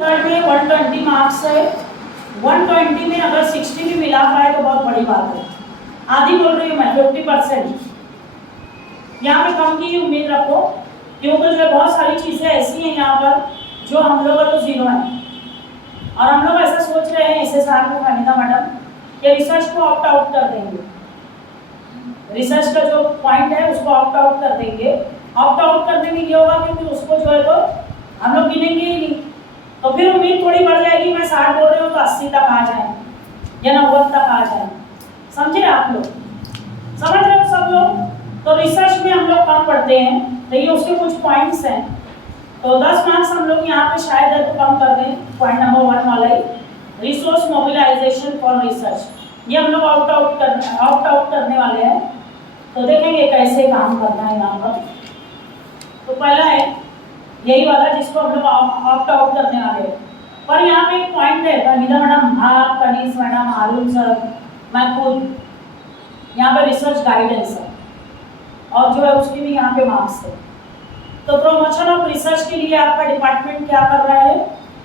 Third में 120 marks है। 120 में अगर 60 भी मिला पाए तो बहुत बड़ी बात है। आधी बोल रही हूँ मैं, 50%। यहाँ पे कम की उम्मीद रखो, क्योंकि जो है बहुत सारी चीज़ें ऐसी हैं यहाँ पर जो हम लोग का तो जीरो है। और हम लोग ऐसा सोच रहे हैं SSR में फहमीदा मैडम कि रिसर्च को ऑप्ट आउट कर देंगे। रिसर्च का जो पॉइंट है उसको ऑप्ट आउट कर देंगे। ऑप्ट आउट करने में ये होगा क्योंकि उसको जो है तो हम लोग गिनेंगे ही नहीं, तो फिर उम्मीद थोड़ी बढ़ जाएगी। मैं 60 बोल रही हूँ तो 80 तक आ जाए या 90 तक आ जाए। समझे आप लोग? समझ रहे हो सब लोग? तो रिसर्च में हम लोग कम पढ़ते हैं, तो ये उसके कुछ पॉइंट्स हैं। तो 10 मार्क्स हम लोग यहाँ पे शायद है तो कम कर दें। पॉइंट नंबर 1 वाला ही, रिसोर्स मोबिलाइजेशन फॉर रिसर्च, ये हम लोग ऑप्ट आउट करने वाले हैं। तो देखेंगे कैसे काम करना है यहाँ पर। तो पहला है यही वाला जिसको हम लोग ऑप्ट आउट करने वाले हैं। पर यहाँ पे एक पॉइंट है, फहमीदा मैडम, आप, कनीस मैडम, हारून सर, मैं खुद, यहाँ पे रिसर्च गाइडेंस है और जो है उसके भी यहाँ पे मार्क्स है। तो प्रमोशन ऑफ रिसर्च के लिए आपका डिपार्टमेंट क्या कर रहा है?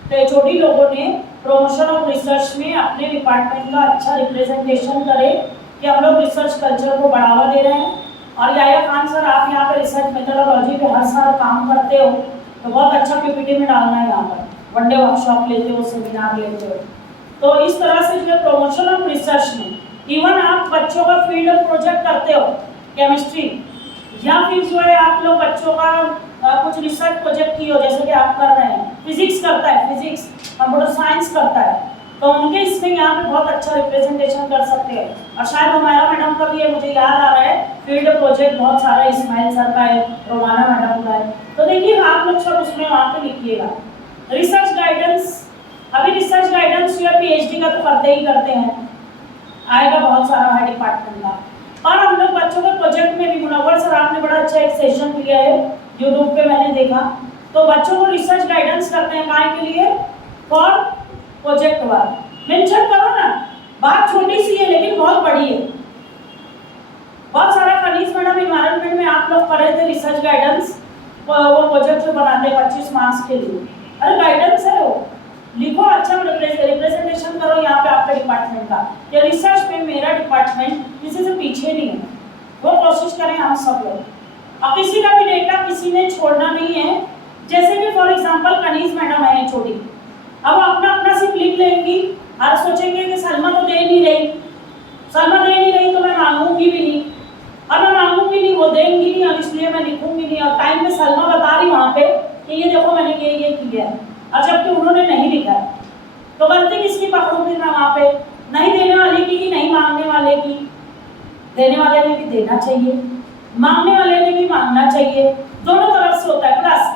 तो HOD लोगों ने प्रमोशन ऑफ रिसर्च में अपने डिपार्टमेंट का अच्छा रिप्रेजेंटेशन करे कि हम लोग रिसर्च कल्चर को बढ़ावा दे रहे हैं। और याया खान सर, आप यहाँ पे रिसर्च मेथोडोलॉजी पे हर साल काम करते हो, तो बहुत अच्छा PPT में डालना है। यहाँ पर वन डे वर्कशॉप लेते हो, सेमिनार लेते हो, तो इस तरह से जो है प्रमोशन ऑफ रिसर्च में इवन आप बच्चों का फील्ड प्रोजेक्ट करते हो केमिस्ट्री, या फिर जो है आप लोग बच्चों का कुछ रिसर्च प्रोजेक्ट की हो, जैसे कि आप कर रहे हैं, फिजिक्स करता है, फिजिक्स, कंप्यूटर साइंस करता है, तो उनके इसमें यहाँ पे बहुत अच्छा रिप्रेजेंटेशन कर सकते हैं। और शायद हमारा मैडम का भी है, मुझे याद आ रहा है, फील्ड प्रोजेक्ट बहुत सारा इस्माइल सर का है, रोमाना मैडम का है। तो देखिए आप लोग सब उसमें वहाँ पे लिखिएगा। रिसर्च गाइडेंस, अभी रिसर्च गाइडेंस या PhD का तो करते ही करते हैं, आएगा बहुत सारा है डिपार्टमेंट का। और हम लोग बच्चों के प्रोजेक्ट में भी, मुनव्वर सर आपने बड़ा अच्छा एक सेशन लिया है यूट्यूब पे, मैंने देखा। तो बच्चों को रिसर्च गाइडेंस करते हैं काय के लिए? For project work. मेंशन करो ना, बात छोटी सी है लेकिन बहुत बड़ी है। बहुत सारा कनीस मैडम इन्वायरमेंट में आप लोग कर रहे थे रिसर्च गाइडेंस, वो प्रोजेक्ट जो बनाते हैं 25 मार्क्स के लिए। अरे गाइडेंस है वो, लिखो, अच्छा रिप्रेजेंटेशन करो यहाँ पे आपके डिपार्टमेंट का, या रिसर्च में मेरा डिपार्टमेंट किसी से पीछे नहीं है, वो कोशिश करें हम सब लोग। और किसी का भी डेटा किसी ने छोड़ना नहीं है। जैसे कि फॉर एग्जांपल कनीज मैडम है छोटी, अब अपना अपना सिर्फ लिख लेंगी और सोचेंगे कि सलमा तो दे नहीं रही, सलमा दे नहीं रही तो मैं मांगूंगी भी नहीं, और मैं मांगूंगी नहीं, वो देंगी नहीं, और इसलिए मैं लिखूंगी नहीं। और टाइम पे सलमा बता रही वहाँ पे कि ये देखो मैंने ये किया है, और जबकि उन्होंने नहीं लिखा है, तो गलती किसकी पकड़ूंगी मैं वहाँ पे? नहीं देने वाले की, नहीं मांगने वाले की। देने वाले ने भी देना चाहिए, मांगने वाले ने भी मांगना चाहिए, दोनों तरफ से होता है। प्लस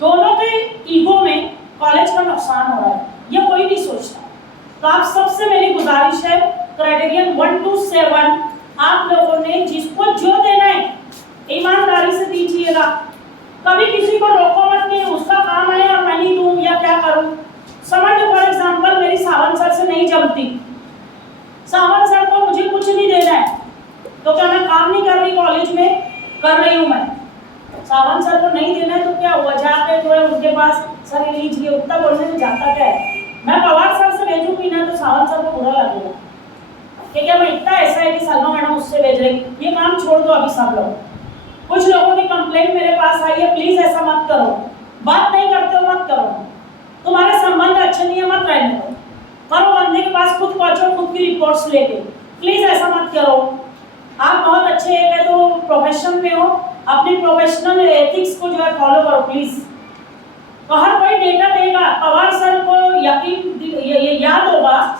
दोनों के ईगो में कॉलेज का नुकसान हो रहा है, ये कोई नहीं सोचता। तो आप सबसे मेरी गुजारिश है, क्राइटेरियन 1 to 7 आप लोगों ने जिसको जो देना है ईमानदारी से दीजिएगा। कभी किसी को रोको मत कि उसका काम है और मैं नहीं दूं या क्या करूं। समझ लो फॉर एग्जांपल मेरी सावंत सर से नहीं जमती, सावंत सर को मुझे कुछ नहीं देना है, तो क्या मैं काम नहीं कर रही? कॉलेज में कर रही हूँ मैं। सावंत सर को नहीं देना है तो क्या हुआ? जाके जो है उनके पास, सर लीजिए, उतना बोलने में जाता क्या है? मैं पवार सर से भेजूंगी ना तो सावंत सर को बुरा लगेगा कि क्या मैं इतना ऐसा है कि सलमा मैडम उससे भेज रही। ये काम छोड़ दो अभी सब लोग। कुछ लोगों की कंप्लेंट मेरे पास आई है, प्लीज ऐसा मत करो, बात नहीं करते हो मत करो, तुम्हारे संबंध अच्छे नहीं है मत रहने दो, करो बंदे के पास खुद पहुंचो, खुद की रिपोर्ट्स लेके, प्लीज ऐसा मत करो। आप बहुत अच्छे हैं तो प्रोफेशन में हो, अपनी प्रोफेशनल एथिक्स को जो है फॉलो करो प्लीज। तो हर कोई डेटा देगा। पवार सर को यकीन ये याद होगा,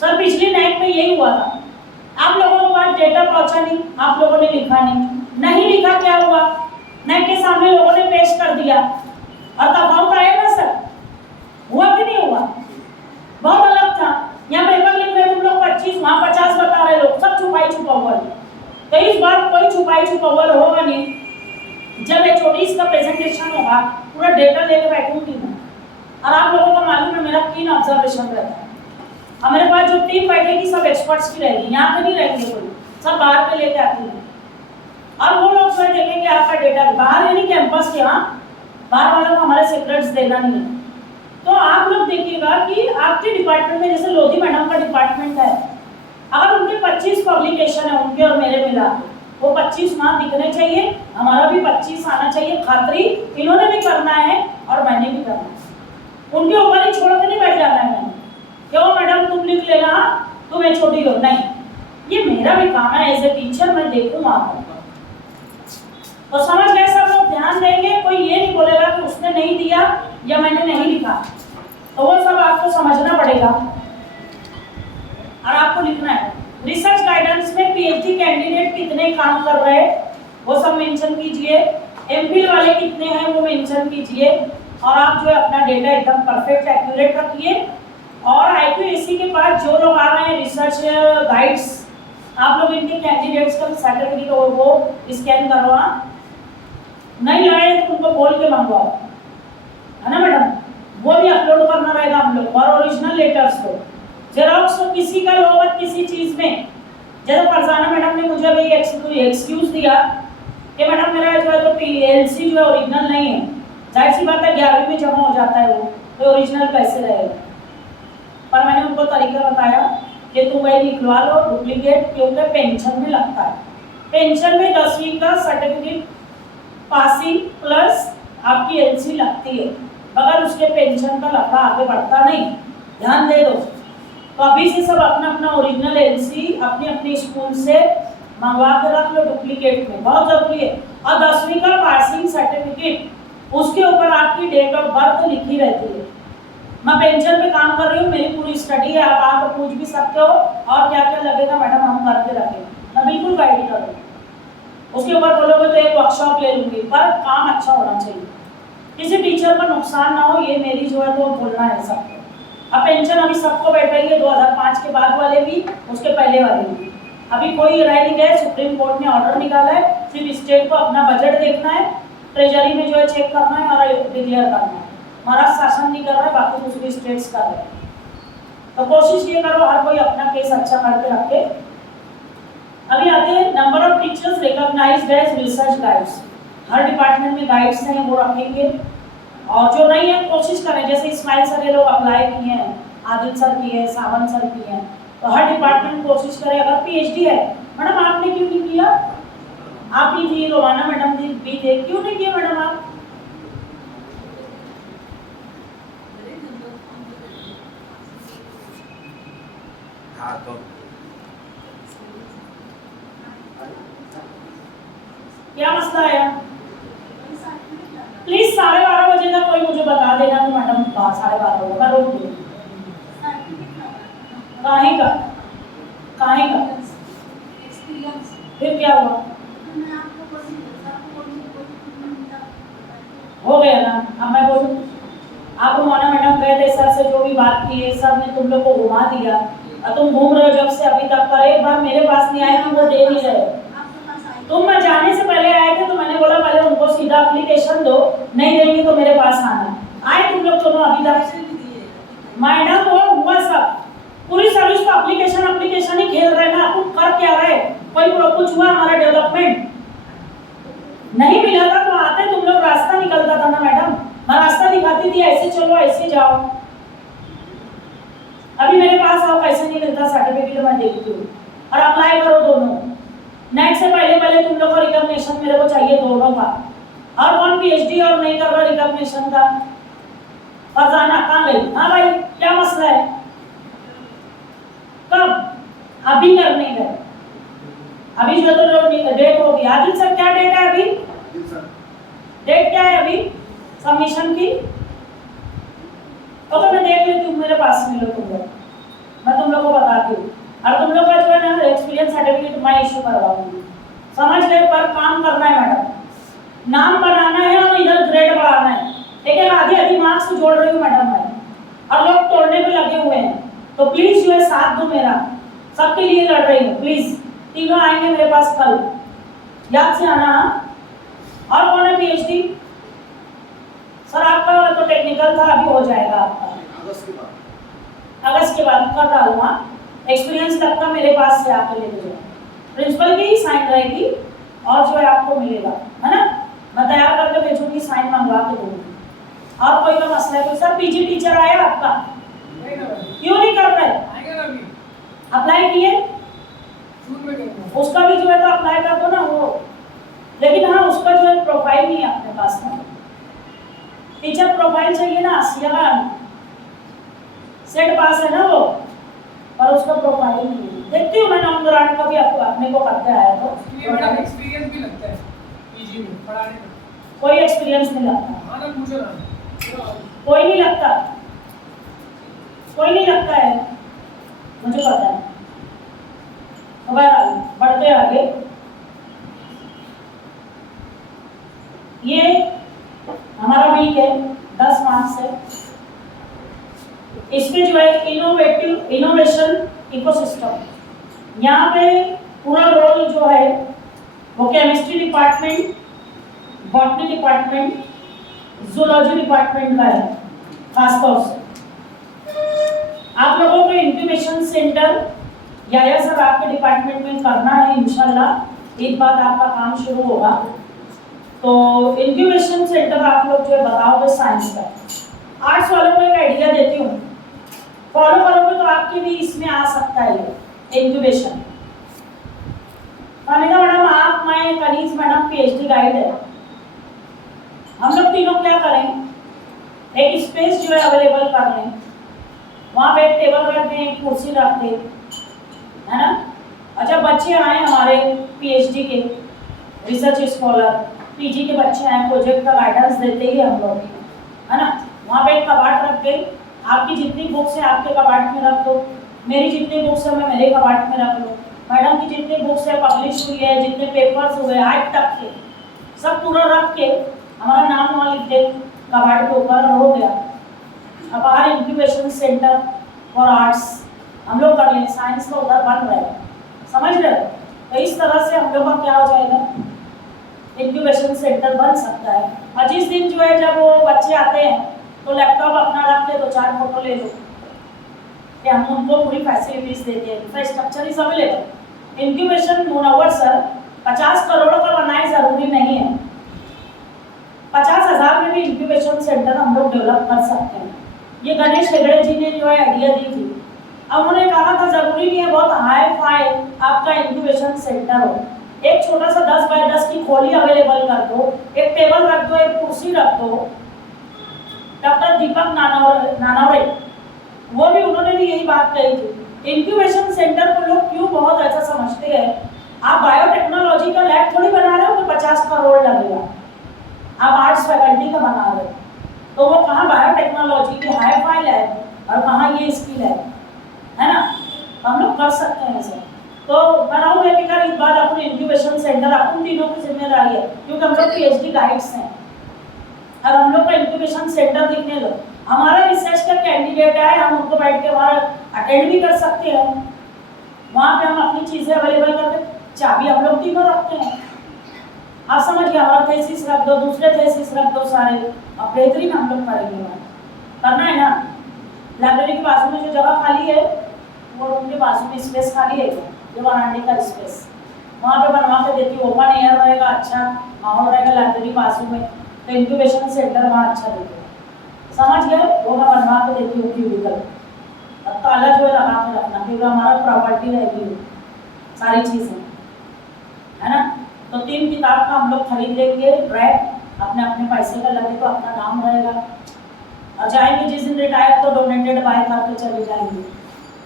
सर पिछली नाइट में यही हुआ था, आप लोगों के पास डेटा पहुंचा नहीं, आप लोगों ने लिखा नहीं लिखा, क्या हुआ? नाइट के सामने लोगों ने पेश कर दिया और तफावत आया ना सर, हुआ कि नहीं हुआ? बहुत अलग था। यहाँ पेपर लिख रहे तुम लोग 25, वहाँ 50 बता रहे लोग, सब छुपाई छुपावर। तो इस बार कोई छुपाई छुपावर होगा नहीं। जब HODs का प्रेजेंटेशन होगा पूरा डेटा लेके बैठूंगी मैं, और आप लोगों को मालूम है मेरा कीन ऑब्जर्वेशन रहता है। और मेरे पास जो टीम बैठेगी सब एक्सपर्ट्स की रहेगी, यहाँ पे नहीं रहेंगे कोई, सब बाहर पे लेके आती है। और वो लोग जो देखेंगे आपका डेटा बाहर, यानी कैंपस के, यहाँ बाहर वालों को हमारे सीक्रेट्स देना नहीं है। तो कि आपके डिपार्टमेंट में जैसे लोधी मैडम का डिपार्टमेंट है, अगर उनके 25 पब्लिकेशन है उनके और मेरे मिला के, वो 25 मार्क दिखने चाहिए, हमारा भी 25 आना चाहिए। खातरी इन्होंने भी करना है और मैंने भी करना है। उनके ऊपर ही छोड़ के नहीं बैठ जाना है मैंने, क्यों मैडम तुम लिख लेना, तुम्हें छोटी हो, नहीं, ये मेरा भी काम है एज ए टीचर, मैं देखूंगा आपको। तो समझ गए सब लोग, ध्यान देंगे, कोई ये नहीं बोलेगा कि उसने नहीं दिया या मैंने नहीं लिखा, तो वो सब आपको समझना पड़ेगा और आपको लिखना है। रिसर्च गाइडेंस में पीएचडी कैंडिडेट कितने काम कर रहे हैं वो सब मेंशन कीजिए, एमफिल वाले कितने हैं वो मेंशन कीजिए, और आप जो है अपना डेटा एकदम परफेक्ट एक्यूरेट रखिए। और आईक्यूएसी के पास जो लोग आ रहे हैं रिसर्च गाइड्स, आप लोग इनके कैंडिडेट्स का सर्टिफिकेट वो स्कैन करवा, नहीं लाए तो उनको बोल के मंगवाओ, है ना मैडम, वो भी अपलोड करना रहेगा हम लोग। और ओरिजिनल लेटर्स को जेरोक्स तो किसी का लो मत किसी चीज में। जैसे फरजाना मैडम ने मुझे अभी एक्सक्यूज दिया कि मैडम मेरा जो है तो पीएलसी जो है ओरिजिनल नहीं है, जाहिर सी बात है 11वीं में जमा हो जाता है वो, तो ओरिजिनल कैसे रहेगा। पर मैंने उनको तरीका बताया कि तुम वही निकलवा लो डुप्लीकेट, क्योंकि पेंशन में लगता है। पेंशन में 10वीं का सर्टिफिकेट पासिंग प्लस आपकी एलसी लगती है, मगर उसके पेंशन का लफड़ा आगे बढ़ता नहीं, ध्यान दे दो। तो अभी से सब अपना अपना ओरिजिनल एलसी अपने अपने स्कूल से मंगवा के रख लो डुप्लीकेट में, बहुत जरूरी है। और 10वीं का पासिंग सर्टिफिकेट, उसके ऊपर आपकी डेट ऑफ बर्थ लिखी रहती है। मैं पेंशन पे काम कर रही हूँ, मेरी पूरी स्टडी है, आप आकर पूछ भी सकते हो, और क्या क्या लगेगा मैडम हम करके रखें, मैं बिल्कुल गाइड करूँगी। उसके ऊपर बोलोगे तो एक वर्कशॉप ले लूँगी, पर काम अच्छा होना चाहिए, किसी टीचर का नुकसान ना हो, ये मेरी जो है तो बोलना है सबको। अब पेंशन अभी सबको बैठ रही है, 2005 के बाद वाले भी, उसके पहले वाले भी। अभी कोई राय नहीं गया, सुप्रीम कोर्ट ने ऑर्डर निकाला है, सिर्फ स्टेट को अपना बजट देखना है, ट्रेजरी में जो है चेक करना है और डिक्लेयर करना है। महाराष्ट्र शासन नहीं कर रहा है, बाकी दूसरी स्टेट्स कर रहे हैं। तो कोशिश ये करो हर कोई अपना केस अच्छा करके रखे। अभी आते हैं number of teachers recognised as research guides. हर डिपार्टमेंट में गाइड्स हैं वो रखेंगे, और जो नहीं है कोशिश करें, जैसे इस्माइल सर ये लोग अप्लाई किए हैं, आदिल सर की है, सावन सर की है, तो हर डिपार्टमेंट कोशिश करे। अगर पीएचडी है, मैडम आपने क्यों नहीं किया, आप ही थी, रोमाना मैडम भी थे, क्यों नहीं किया मैडम आप? क्या मसला आया? प्लीज 12:30 बजे का कोई मुझे बता देना कि मैडम 12:30 होगा, मैं रोक दूँगी। काहे का? काहे का? फिर क्या हुआ? हो गया ना, अब मैं बोलूँ, आप रोमाना मैडम गए थे सर से, जो भी बात की है सर ने तुम लोग को घुमा दिया, और तुम घूम रहे हो जब से अभी तक, पर एक बार मेरे पास नहीं आए कि वो दे नहीं रहे। तुम मैं जाने से पहले आए थे, तो मैंने बोला पहले उनको सीधा एप्लीकेशन दो, नहीं देंगे तो मेरे पास आना। आए तुम लोग दोनों अभी तक? मैडम वो हुआ सब, पूरी सर्विस को एप्लीकेशन ही खेल रहे ना, आप कर क्या रहे? कोई कुछ हुआ हमारा डेवलपमेंट नहीं मिला था तो आते तुम लोग, रास्ता निकलता था ना मैडम, मैं रास्ता दिखाती थी, ऐसे चलो ऐसे जाओ। अभी मेरे पास आओ, कैसे नहीं मिलता सर्टिफिकेट मैं देखती हूँ, और अप्लाई करो दोनों। नेट से पहले तुम लोग को रिकॉग्निशन मेरे को चाहिए दोनों का, और कौन पीएचडी और नहीं कर रहा रिकॉग्निशन का? फरजाना कहाँ गई? हाँ भाई क्या मसला है? कब? अभी करने गए, अभी जो तो डेट होगी। आदिल सर क्या डेट है अभी? डेट क्या है अभी सबमिशन की? तो मैं देख लेती हूँ, मेरे पास मिलो तुम लोग, मैं तुम लोग को बताती हूँ, और तुम लोग का जो है ना एक्सपीरियंस सर्टिफिकेट मैं इशू करवाऊंगी। समझ गए? पर काम करना है मैडम, नाम बनाना है और इधर ग्रेड बढ़ाना है। एक आधी मार्क्स जोड़ रही हूँ मैडम मैं, और लोग तोड़ने पे लगे हुए हैं, तो प्लीज जो है साथ दो मेरा, सबके लिए लड़ रही हूँ। प्लीज तीनों आएंगे मेरे पास कल, याद से आना। और कौन है पीएचडी? सर आपका तो टेक्निकल था, अभी हो जाएगा आपका अगस्त के बाद कर डालूंगा। एक्सपीरियंस तक का मेरे पास से आके ले लीजिए, प्रिंसिपल की ही साइन रहेगी, और जो है आपको मिलेगा, है ना, मैं तैयार करके भेजूंगी, साइन मंगवा के दूंगी। और कोई का मसला है? तो सर पीजी टीचर आया आपका? क्यों नहीं कर रहे? अप्लाई किए? उसका भी जो है तो अप्लाई कर दो ना वो। लेकिन हाँ, उसका जो है प्रोफाइल नहीं है अपने पास में। टीचर प्रोफाइल चाहिए ना, सेट पास है ना वो, पर उसका प्रोफाइल नहीं है। देखती हूँ मैं ऑन ग्रांट का भी आपको अपने को करते आया तो एक्सपीरियंस भी लगता है पीजी में पढ़ाने में। कोई एक्सपीरियंस नहीं लगता। हाँ ना, मुझे ना कोई नहीं लगता, कोई नहीं लगता है, मुझे पता है। तो बहरहाल बढ़ते आगे। ये हमारा वीक है, 10 मार्क्स है। इसमें जो है इनोवेशन इकोसिस्टम, यहाँ पे पूरा रोल जो है वो chemistry department, botany department, zoology department का है खासतौर से। आप लोगों को इंक्यूबेशन सेंटर या सब आपके डिपार्टमेंट में करना है इंशाल्लाह। एक बार आपका काम शुरू होगा तो इंक्यूबेशन सेंटर आप लोग जो है बताओगे साइंस का। आर्ट्स वालों को एक आइडिया देती हूँ, फॉलो करोगे तो आपके भी इसमें आ सकता है ये इंक्यूबेशन। अनिता मैडम, आप, मैं, कनीज मैडम पीएचडी गाइड है। हम लोग तीनों क्या करें, एक स्पेस जो है अवेलेबल कर लें, वहाँ पे एक टेबल रख दें, एक कुर्सी रख दें, है ना। अच्छा, बच्चे आए हमारे पीएचडी के रिसर्च स्कॉलर, पीजी के बच्चे आए, प्रोजेक्ट का गाइडेंस देते ही हम लोग, है ना। वहाँ पे एक कबाड़ रख के आपकी जितनी बुक्स है आपके कबाड़ में रख दो, मेरी जितनी बुक्स है मैं मेरे कबाड़ में रख लो, मैडम की जितनी बुक्स है पब्लिश हुई है, जितने पेपर्स हुए आज तक के सब पूरा रख के हमारा नाम वहाँ लिख दे कबाड़ के ऊपर, और हो गया। अब our incubation centre for arts हम लोग कर लें, साइंस का उधर बन रहा है, समझ रहे हो। तो इस तरह से हम लोग का क्या हो जाएगा, इंक्यूबेशन सेंटर बन सकता है। और जिस दिन जो है जब वो बच्चे आते हैं तो लैपटॉप अपना रख के 2-4 फोटो ले लो कि हम उनको पूरी फैसिलिटीज देते हैं, infrastructure is available. Incubation Munawwar sir 50 crore का बनाए जरूरी नहीं है, 50,000 में भी इंक्यूबेशन सेंटर हम लोग डेवलप कर सकते हैं। ये गणेश हेगड़े जी ने जो है आइडिया दी थी। अब उन्होंने कहा था जरूरी नहीं है बहुत हाई फाई आपका इंक्यूबेशन सेंटर हो, एक छोटा सा 10 बाय 10 की खोली अवेलेबल कर दो, एक टेबल रख दो, एक कुर्सी रख दो। डॉक्टर दीपक नानावरे वो भी, उन्होंने भी यही बात कही थी। इंक्यूबेशन सेंटर को लोग क्यों बहुत ऐसा समझते हैं, आप बायोटेक्नोलॉजी का लैब थोड़ी बना रहे हो कि 50 करोड़ लगेगा, आप आर्ट्स फैकल्टी का बना रहे हो, तो वो कहाँ बायोटेक्नोलॉजी की हाई फाई लैब और कहाँ ये इसकी लैब, है ना। हम लोग कर सकते हैं सर। तो बनाओ बेफिक्र, इस बार अपने इंक्यूबेशन सेंटर अपन तीनों की जिम्मेदारी है, क्योंकि हम लोग पीएचडी गाइड्स हैं और हम लोग का इंक्यूबेशन सेंटर दिखने लो। हमारा रिसर्च का कैंडिडेट है, हम उनको बैठ के वहाँ अटेंड भी कर सकते हैं, वहाँ पे हम अपनी चीज़ें अवेलेबल करके चाबी हम लोग तीनों रखते हैं। आप समझिए, हमारा थेसिस रख दो, दूसरे थेसिस रख दो, सारे अब बेहतरीन हम लोग करेंगे। वहाँ करना है ना, लाइब्रेरी के बाजू में जो जगह खाली है वो रूम के बाजू में स्पेस खाली है, जो वरांडे का स्पेस, वहाँ पे बनवा के देती हूँ। ओपन एयर रहेगा, अच्छा माहौल रहेगा लाइब्रेरी बाजू में, तो इंक्यूबेशन सेंटर वहाँ अच्छा देगा, समझ गए। वो मैं बनवा के देती हूँ क्यूबिकल, अब ताला जो है लगा के रखना, क्योंकि हमारा प्रॉपर्टी रहेगी सारी चीज़ें, है ना। तो 3 किताब का हम लोग खरीद लेंगे, रैक अपने अपने पैसे का लगे तो अपना नाम रहेगा, और जाएंगे जिस दिन रिटायर तो डोनेटेड बाय करके चले जाएंगे।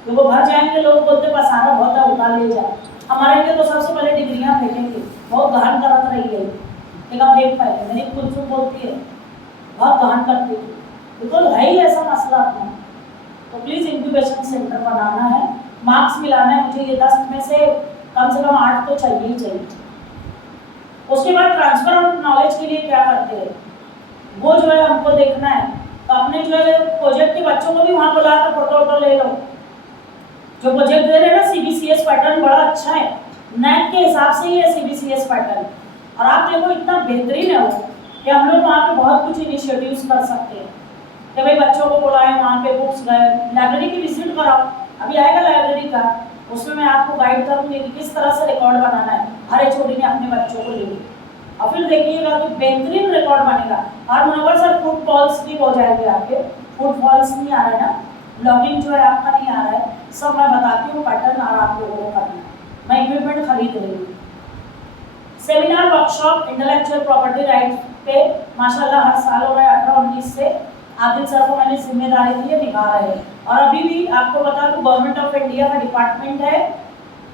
तो वो घर जाएंगे, लोग बोलते पसारा बहुत है उठा ले जाए, हमारे लिए तो सबसे पहले डिग्रियाँ फेंकेंगे, बहुत गहन करत रही है, एक आप फेंक पाए, मेरी खुद से बोलती है बहुत गहन करती है, बिल्कुल है ही ऐसा मसला अपना। तो प्लीज़ इंक्यूबेशन सेंटर बनाना है, मार्क्स मिलाना है मुझे, ये 10 में से कम 8 तो चाहिए ही चाहिए। उसके बाद ट्रांसफर ऑफ नॉलेज के लिए क्या करते हैं वो जो है हमको देखना है। तो अपने जो है प्रोजेक्ट के बच्चों को भी वहाँ बुला कर फोटो वोटो ले लो, जो प्रोजेक्ट दे रहे हैं ना। सीबीसीएस पैटर्न बड़ा अच्छा है, नैक के हिसाब से ही है सीबीसीएस पैटर्न, और आप देखो इतना बेहतरीन है वो कि हम लोग वहाँ पे बहुत कुछ इनिशिएटिव्स कर सकते हैं कि भाई बच्चों को बुलाएं, वहाँ पे बुक्स गए, लाइब्रेरी की विजिट कराओ। अभी आएगा लाइब्रेरी का, उसमें मैं आपको गाइड करूँगी कि किस तरह से रिकॉर्ड बनाना है, हर एचओडी ने अपने बच्चों को ले, और फिर देखिएगा कि बेहतरीन रिकॉर्ड बनेगा। और मुनव्वर सर फुटफॉल्स भी हो जाएंगे आपके, फुटफॉल्स नहीं आ रहे ना, लॉगिन जो है आपका नहीं आ रहा है, सब मैं बताती हूँ पैटर्न और आप लोगों को करना है। मैं इक्विपमेंट खरीद रही हूँ। Seminar workshop intellectual property right पे माशाल्लाह हर साल हो रहा है। 18-19 से आदिल सर को मैंने जिम्मेदारी दी है, निभा रहे हैं। और अभी भी आपको बता दूं गवर्नमेंट ऑफ इंडिया का डिपार्टमेंट है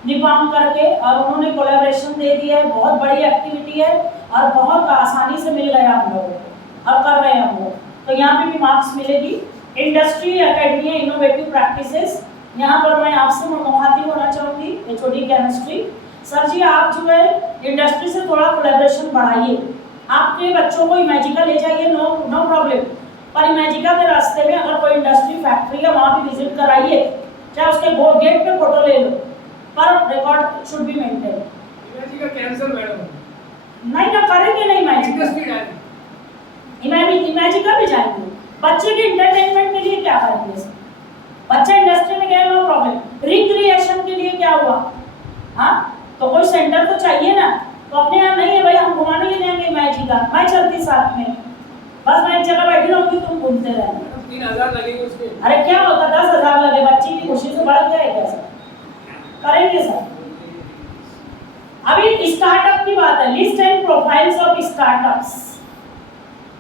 निपाम करके, और उन्होंने कोलैबोरेशन दे दिया है। बहुत बड़ी एक्टिविटी है और बहुत आसानी से मिल गया हम लोगों को और कर रहे हैं हम लोग, तो यहाँ पे भी मार्क्स मिलेगी। इंडस्ट्री एकेडमी इनोवेटिव प्रैक्टिसेस, यहाँ पर मैं आपसे मुखातिब होना चाहूँगी HOD केमिस्ट्री। सर जी आप जो है इंडस्ट्री से थोड़ा कोलैबोरेशन बढ़ाइए, आपके बच्चों को इमेजिका ले जाइए, नो प्रॉब्लम, पर इमेजिका के रास्ते में अगर कोई इंडस्ट्री फैक्ट्री है वहाँ भी विजिट कराइए, चाहे उसके गेट पे फोटो ले लो, पर record should be maintain. Imagica cancer madam नहीं ना करेंगे, नहीं इमेजिका भी जाएंगे। बच्चे के एंटरटेनमेंट के लिए क्या करेंगे सर? बच्चा इंडस्ट्री में गया नो प्रॉब्लम, रिक्रिएशन के लिए क्या हुआ? हाँ तो कोई सेंटर तो चाहिए ना, तो अपने यहाँ नहीं है भाई हम घुमाने ले जाएंगे इमेजिका, मैं चलती साथ में, बस मैं एक जगह बैठी रहूंगी तुम घूमते रहना। 3000 लगेंगे उसके। अरे क्या होता 10,000 लगे, बच्ची की खुशी से बढ़ गया है क्या सर? करेंगे सर। अभी स्टार्टअप की बात है, list and profiles of startups.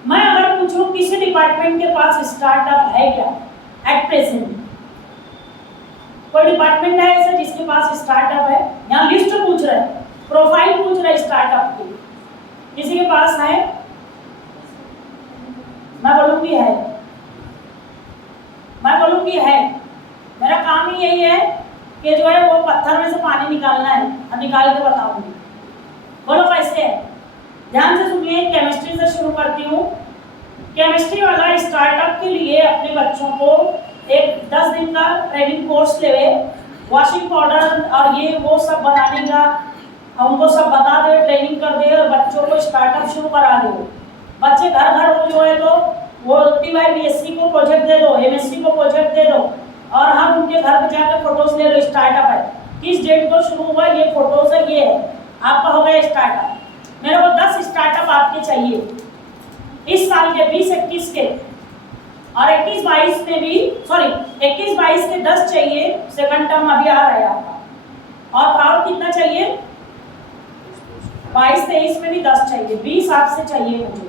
मैं अगर पूछूं किसी डिपार्टमेंट के पास स्टार्टअप है क्या एट प्रेजेंट? कोई डिपार्टमेंट है ऐसा जिसके पास स्टार्टअप है? यहाँ लिस्ट पूछ रहा है, प्रोफाइल पूछ रहा है स्टार्टअप की, किसी के पास है? मैं बोलूंगी है, मैं बोलूंगी है। मेरा काम ही यही है कि जो है वो पत्थर में से पानी निकालना है और निकाल के बताऊंगी। बोलो कैसे है? ध्यान से सुनिए, केमिस्ट्री से शुरू करती हूँ। केमिस्ट्री वाला स्टार्टअप के लिए अपने बच्चों को एक 10 दिन का ट्रेनिंग कोर्स ले, वॉशिंग पाउडर और ये वो सब बनाने का उनको सब बता दे, ट्रेनिंग कर दे और बच्चों को स्टार्टअप शुरू करा दे। बच्चे घर घर वो जो है तो वो TYBSc को प्रोजेक्ट दे दो, MSc को प्रोजेक्ट दे दो और हम उनके घर पे जाकर फोटोज ले लो। स्टार्टअप है, किस डेट को शुरू हुआ, ये फोटोज है, ये है आपका हो गया स्टार्टअप। मेरे को 10 स्टार्टअप आपके चाहिए इस साल के 20-21 के, और 21-22 में भी, सॉरी 21-22 के 10 चाहिए, सेकंड टर्म अभी आ रहा है आपका। और प्राउड कितना चाहिए? 22-23 में भी 10 चाहिए, 20 आपसे चाहिए मुझे।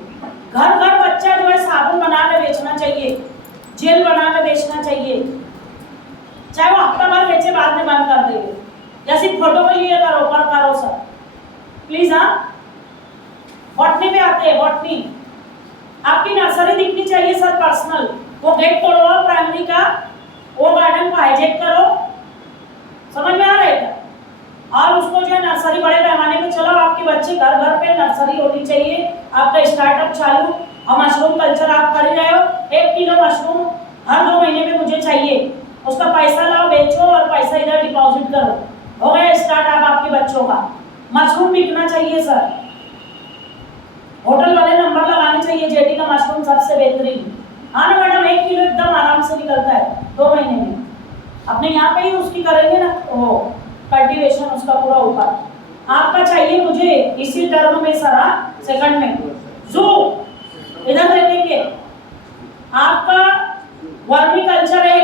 घर घर बच्चा जो है साबुन बना के बेचना चाहिए, जेल बना के बेचना चाहिए, चाहे वो हफ्ता भर बेचे बाद में बंद कर देंगे, या सिर्फ फोटो के लिए करो, पर करो सर प्लीज। हाँ बॉटनी पे आते हैं, बॉटनी आपकी नर्सरी दिखनी चाहिए सर पर्सनल। वो गेट तोड़ो प्राइमरी का, वो गार्डन को हाईजेक करो, समझ में आ रहा है क्या? और उसको जो है नर्सरी बड़े पैमाने पे चलाओ, आपके बच्चे घर घर पे नर्सरी होनी चाहिए, आपका स्टार्टअप चालू। और मशरूम कल्चर आप कर ही रहे हो, 1 किलो मशरूम हर 2 महीने में मुझे चाहिए, उसका पैसा लाओ, बेचो और पैसा इधर डिपॉजिट करो, हो गया स्टार्टअप आपके बच्चों का। मशरूम बिकना चाहिए सर, होटल वाले नंबर लगाने चाहिए, जेटी का मशरूम सबसे बेहतरीन। हाँ ना मैडम, 1 किलो एकदम आराम से निकलता है 2 महीने में। अपने यहाँ पे ही उसकी करेंगे ना वो कल्टीवेशन उसका पूरा ऊपर। आपका चाहिए मुझे इसी टर्म में सर, सेकंड में जू इधर देखेंगे आपका वर्मी कल्चर है।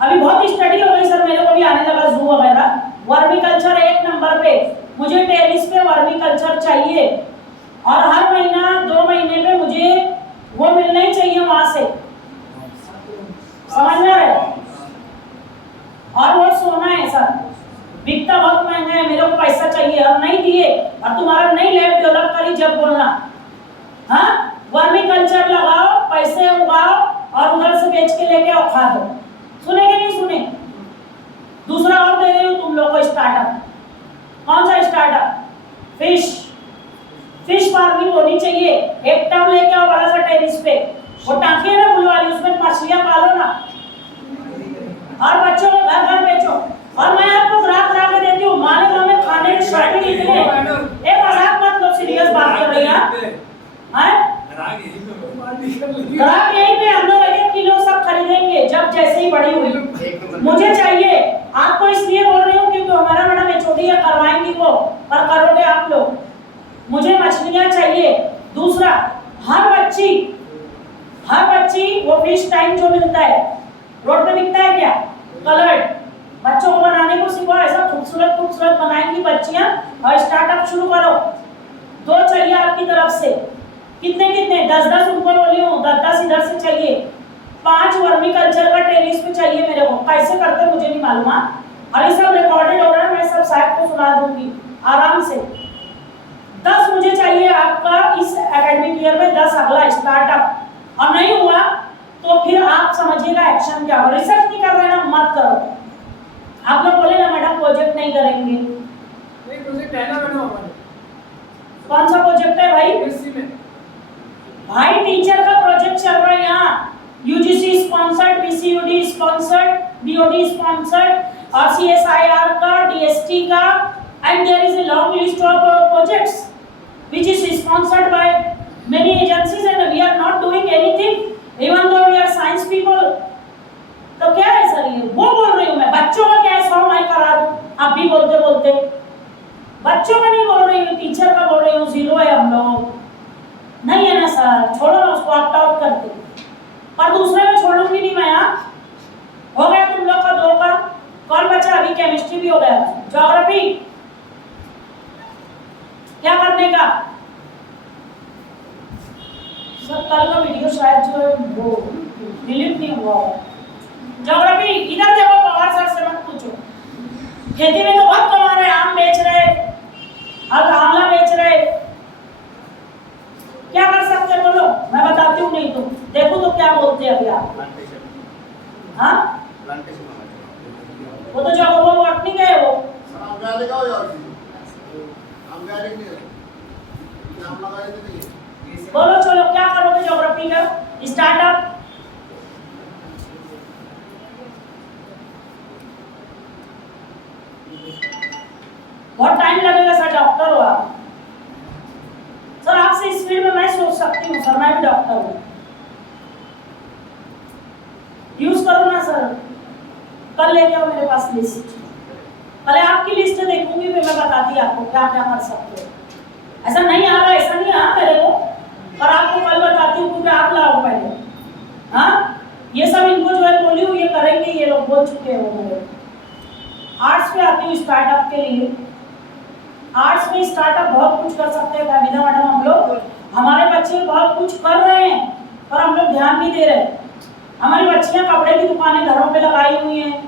अभी बहुत स्टडी हो गई सर, मेरे को भी आने लगा जू वगैरह। वर्मी कल्चर 1 नंबर पे, मुझे टेरिस पे वर्मी कल्चर चाहिए और हर महीना 2 महीने पे मुझे वो मिलना ही चाहिए वहां से, समझ में आ रहा है? और वो सोना है सर, बिकता बहुत महंगा है, मेरे को पैसा चाहिए और नहीं दिए और तुम्हारा नहीं लैब डेवलप करी जब बोलना। हाँ वर्मी कल्चर लगाओ, पैसे उगाओ और उधर से बेच के लेके आओ, खा दो। सुने कि नहीं सुने? दूसरा और दे रही हूँ तुम लोग को स्टार्टअप। कौन सा स्टार्टअप? फिश फार्मिंग होनी चाहिए। एक टब लेके आओ बड़ा सा टेरिस पे, वो टांकी है ना बुल वाली, उसमें मछलियां पालो ना और बच्चों को घर घर बेचो। और मैं आपको ग्राफ करा के देती हूँ, मालिक हमें खाने की शॉर्टेज इतने, एक मजाक मत लो, सीरियस बात कर रही हैं। ग्राफ यहीं पे हम लोग 1 किलो सब खरीदेंगे जब जैसे ही बड़ी हुई। मुझे चाहिए, आपको इसलिए बोल रही हूँ क्योंकि हमारा मैडम HOD करवाएंगी वो, पर करोगे आप लोग। मुझे मछलियाँ चाहिए। दूसरा, हर बच्ची वो फिश टाइम जो मिलता है रोड पे बिकता है क्या? कलर्ड। बच्चों को बनाने को सिखाओ, ऐसा खूबसूरत खूबसूरत बनाएंगी बच्चियां और स्टार्टअप शुरू करो। 2 चाहिए आपकी तरफ से। कितने कितने? 10-10 उनको बोली हूँ, 10-10 इधर से चाहिए। 5 वर्मी कल्चर का टेरिस पे चाहिए मेरे को। कैसे करते मुझे नहीं मालूम। और ये सब रिकॉर्डेड हो रहा है, मैं सब साहब को सुना दूंगी आराम से। 10 मुझे चाहिए आपका इस एकेडमिक ईयर में, 10 अगला स्टार्टअप। और नहीं हुआ तो फिर आप समझिएगा एक्शन क्या हो। रिसर्च नहीं कर रहे ना, मत करो। आप लोग बोले ना मैडम प्रोजेक्ट नहीं करेंगे। नहीं प्रोजेक्ट है ना मैडम हमारे। कौन सा प्रोजेक्ट है भाई? यूनिवर्सिटी में भाई टीचर का प्रोजेक्ट चल रहा है यहाँ। UGC sponsored, PCUD sponsored, BOD sponsored और सीएसआईआर का, डीएसटी का, and there is a long list of projects which is sponsored by many agencies and we are not doing anything even though we are science people. तो क्या है sir ये? वो बोल रही हूँ मैं। बच्चों का क्या है, 100 मैं करा दूं आप भी बोलते बोलते। बच्चों का नहीं बोल रही हूँ, टीचर का बोल रही हूँ। 0 है हम लोग। नहीं है ना सर, छोड़ो ना उसको, ऑप्ट आउट करते। पर दूसरे में छोड़ूंगी नहीं मैं। यहाँ हो गया तुम लोग का 2 का। कौन बचा? अभी केमिस्ट्री भी हो गया। ज्योग्राफी क्या करने का? सर कल का वीडियो शायद जो है वो डिलीट नहीं हुआ है। ज्योग्राफी इधर देखो, बाहर सर से मत पूछो। खेती में तो बहुत कमा रहे, आम बेच रहे और आंवला बेच रहे। क्या कर सकते बोलो? मैं बताती हूँ, नहीं तो देखो तो क्या बोलते हैं अभी आप। हाँ वो तो जब वो वोट नहीं गए वो। बोलो चलो क्या करोगे ज्योग्राफी का स्टार्टअप? बहुत टाइम लगेगा सर, डॉक्टर हो आप। सर आपसे इस फील्ड में मैं सोच सकती हूँ सर, मैं भी डॉक्टर हूँ। यूज करो ना सर। कल लेके आओ मेरे पास लिस्ट। पहले आपकी लिस्ट देखूंगी फिर मैं बताती आपको क्या क्या कर सकते हो। ऐसा नहीं आ रहा, ऐसा नहीं आ मेरे को, पर आपको कल बताती हूँ क्योंकि आप लाओ पहले। हाँ ये सब इनको जो है बोली हूँ ये करेंगे, ये लोग बोल चुके हैं वो मेरे। आर्ट्स पे आती हूँ स्टार्टअप के लिए। आर्ट्स में स्टार्टअप बहुत कुछ कर सकते हैं फैमिना मैडम। हम लोग, हमारे बच्चे बहुत कुछ कर रहे हैं पर हम लोग ध्यान नहीं दे रहे। हमारी बच्चियां कपड़े की दुकानें घरों पे लगाई हुई हैं,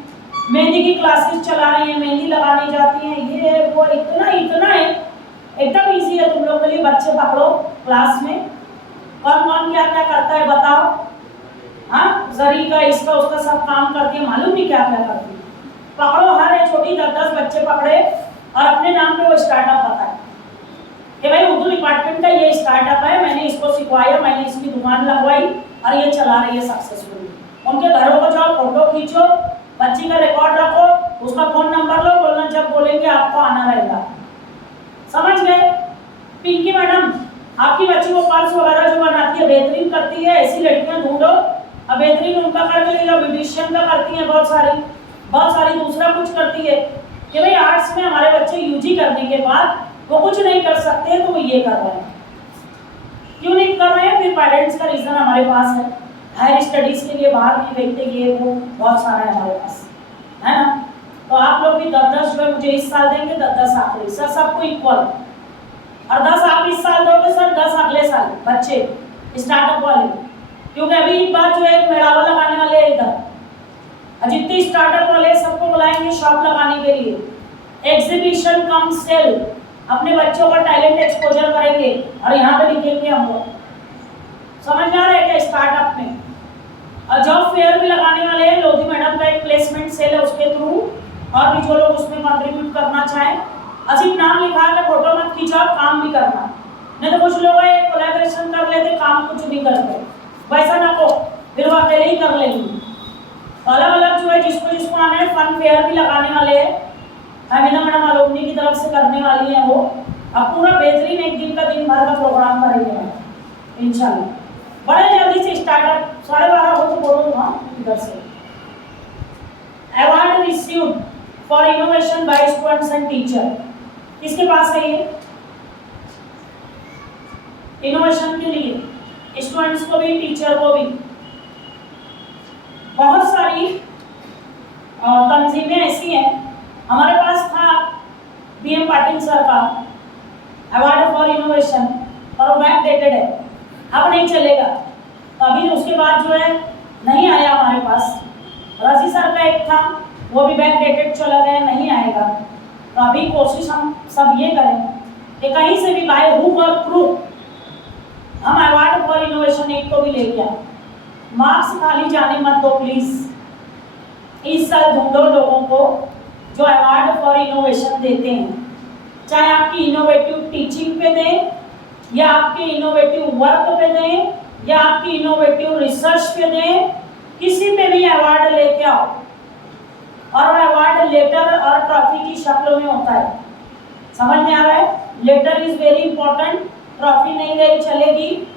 मेहंदी की क्लासेस चला रही हैं, मेहंदी लगाने जाती हैं, ये वो इतना इतना है। एकदम इजी है तुम लोग के लिए। बच्चे पकड़ो क्लास में, कौन कौन क्या क्या करता है बताओ। हाँ जरी का, इसका उसका सब काम करती है, मालूम नहीं क्या क्या करती है। पकड़ो, हर एक छोटी 10-10 बच्चे पकड़े और अपने नाम पे वो स्टार्टअप बताए कि भाई उर्दू डिपार्टमेंट का ये स्टार्टअप है, मैंने इसको सिखवाया, मैंने इसकी दुकान लगवाई और ये चला रही है सक्सेसफुली। उनके घरों को जाओ, फोटो खींचो, बच्ची का रिकॉर्ड रखो, उसका फोन नंबर लो, बोलना जब बोलेंगे आपको आना रहेगा। समझ गए? पिंकी मैडम आपकी बच्ची को पर्स वगैरह जो बनाती है बेहतरीन करती है, ऐसी लड़कियां ढूंढो। अब बेहतरीन उनका करके ले लो, ब्यूटिशियन का करती है बहुत सारी दूसरा कुछ करती है कि भाई आर्ट्स में हमारे बच्चे यूजी करने के बाद वो कुछ नहीं कर सकते तो वो ये कर रहे हैं। क्यों नहीं कर रहे हैं? फिर पेरेंट्स का रीजन हमारे पास है, हायर स्टडीज के लिए बाहर नहीं भेजते, ये वो बहुत सारा है हमारे पास, है ना। तो आप लोग भी 10-10 जो मुझे इस साल देंगे, 10-10 आखिरी सर, सबको इक्वल। और 10 आप इस साल दोगे सर, 10 अगले साल बच्चे स्टार्टअप वाले। क्योंकि अभी एक बात जो है, एक मेड़ावा लगाने वाले हैं इधर, जितने स्टार्टअप वाले सबको बुलाएंगे शॉप लगाने के लिए। एग्जीबिशन कम सेल, अपने बच्चों का टैलेंट एक्सपोजर करेंगे और यहाँ पे दिखेंगे हम लोग। समझ में आ रहा है क्या? स्टार्टअप में और जॉब फेयर भी लगाने वाले हैं। लोधी मैडम का एक प्लेसमेंट सेल है, उसके थ्रू और भी जो लोग उसमें कंट्रीब्यूट करना चाहें, असीम नाम लिखा के फोटो मत खींचाओ, काम भी करना। नहीं तो कुछ लोग ये कोलैबोरेशन कर लेते, काम कुछ नहीं करते, वैसा ना को, फिर वो अकेले ही कर लेंगे। अलग अलग जो है जिसको आना है, फन फेयर भी लगाने वाले हैं। हमीदा मैडम अलोमनी की तरफ से करने वाली है वो। अब पूरा बेहतरीन एक दिन का, दिन भर का प्रोग्राम करेंगे इंशाल्लाह। बड़े जल्दी से स्टार्टअप 12:30 हो तो बोलूँगा इधर से। Award received for innovation by students and teacher, किसके पास है ये? इनोवेशन के लिए स्टूडेंट्स को भी, टीचर को भी। बहुत सारी सारी तंजीमें ऐसी हैं। हमारे पास था PM पाटिल सर का अवार्ड फॉर इनोवेशन और वो बैक डेटेड है, अब नहीं चलेगा। तो अभी उसके बाद जो है नहीं आया हमारे पास। रजी सर का एक था, वो भी बैक डेटेड चला गया, नहीं आएगा। तो अभी कोशिश हम सब ये करें कि कहीं से भी बाय हुक और क्रूक हम अवार्ड फॉर इनोवेशन एक को भी लेके आए। मार्क्स खाली जाने मत दो प्लीज। इस साल ढूंढो लोगों को जो अवार्ड फॉर इनोवेशन देते हैं, चाहे आपकी इनोवेटिव टीचिंग पे दें, या आपके इनोवेटिव वर्क पे दें, या आपकी इनोवेटिव रिसर्च पे दें, किसी पे भी अवार्ड लेके आओ। और अवार्ड लेटर और ट्रॉफी की शक्ल में होता है, समझ में आ रहा है? Letter is very important, trophy नहीं रही चलेगी,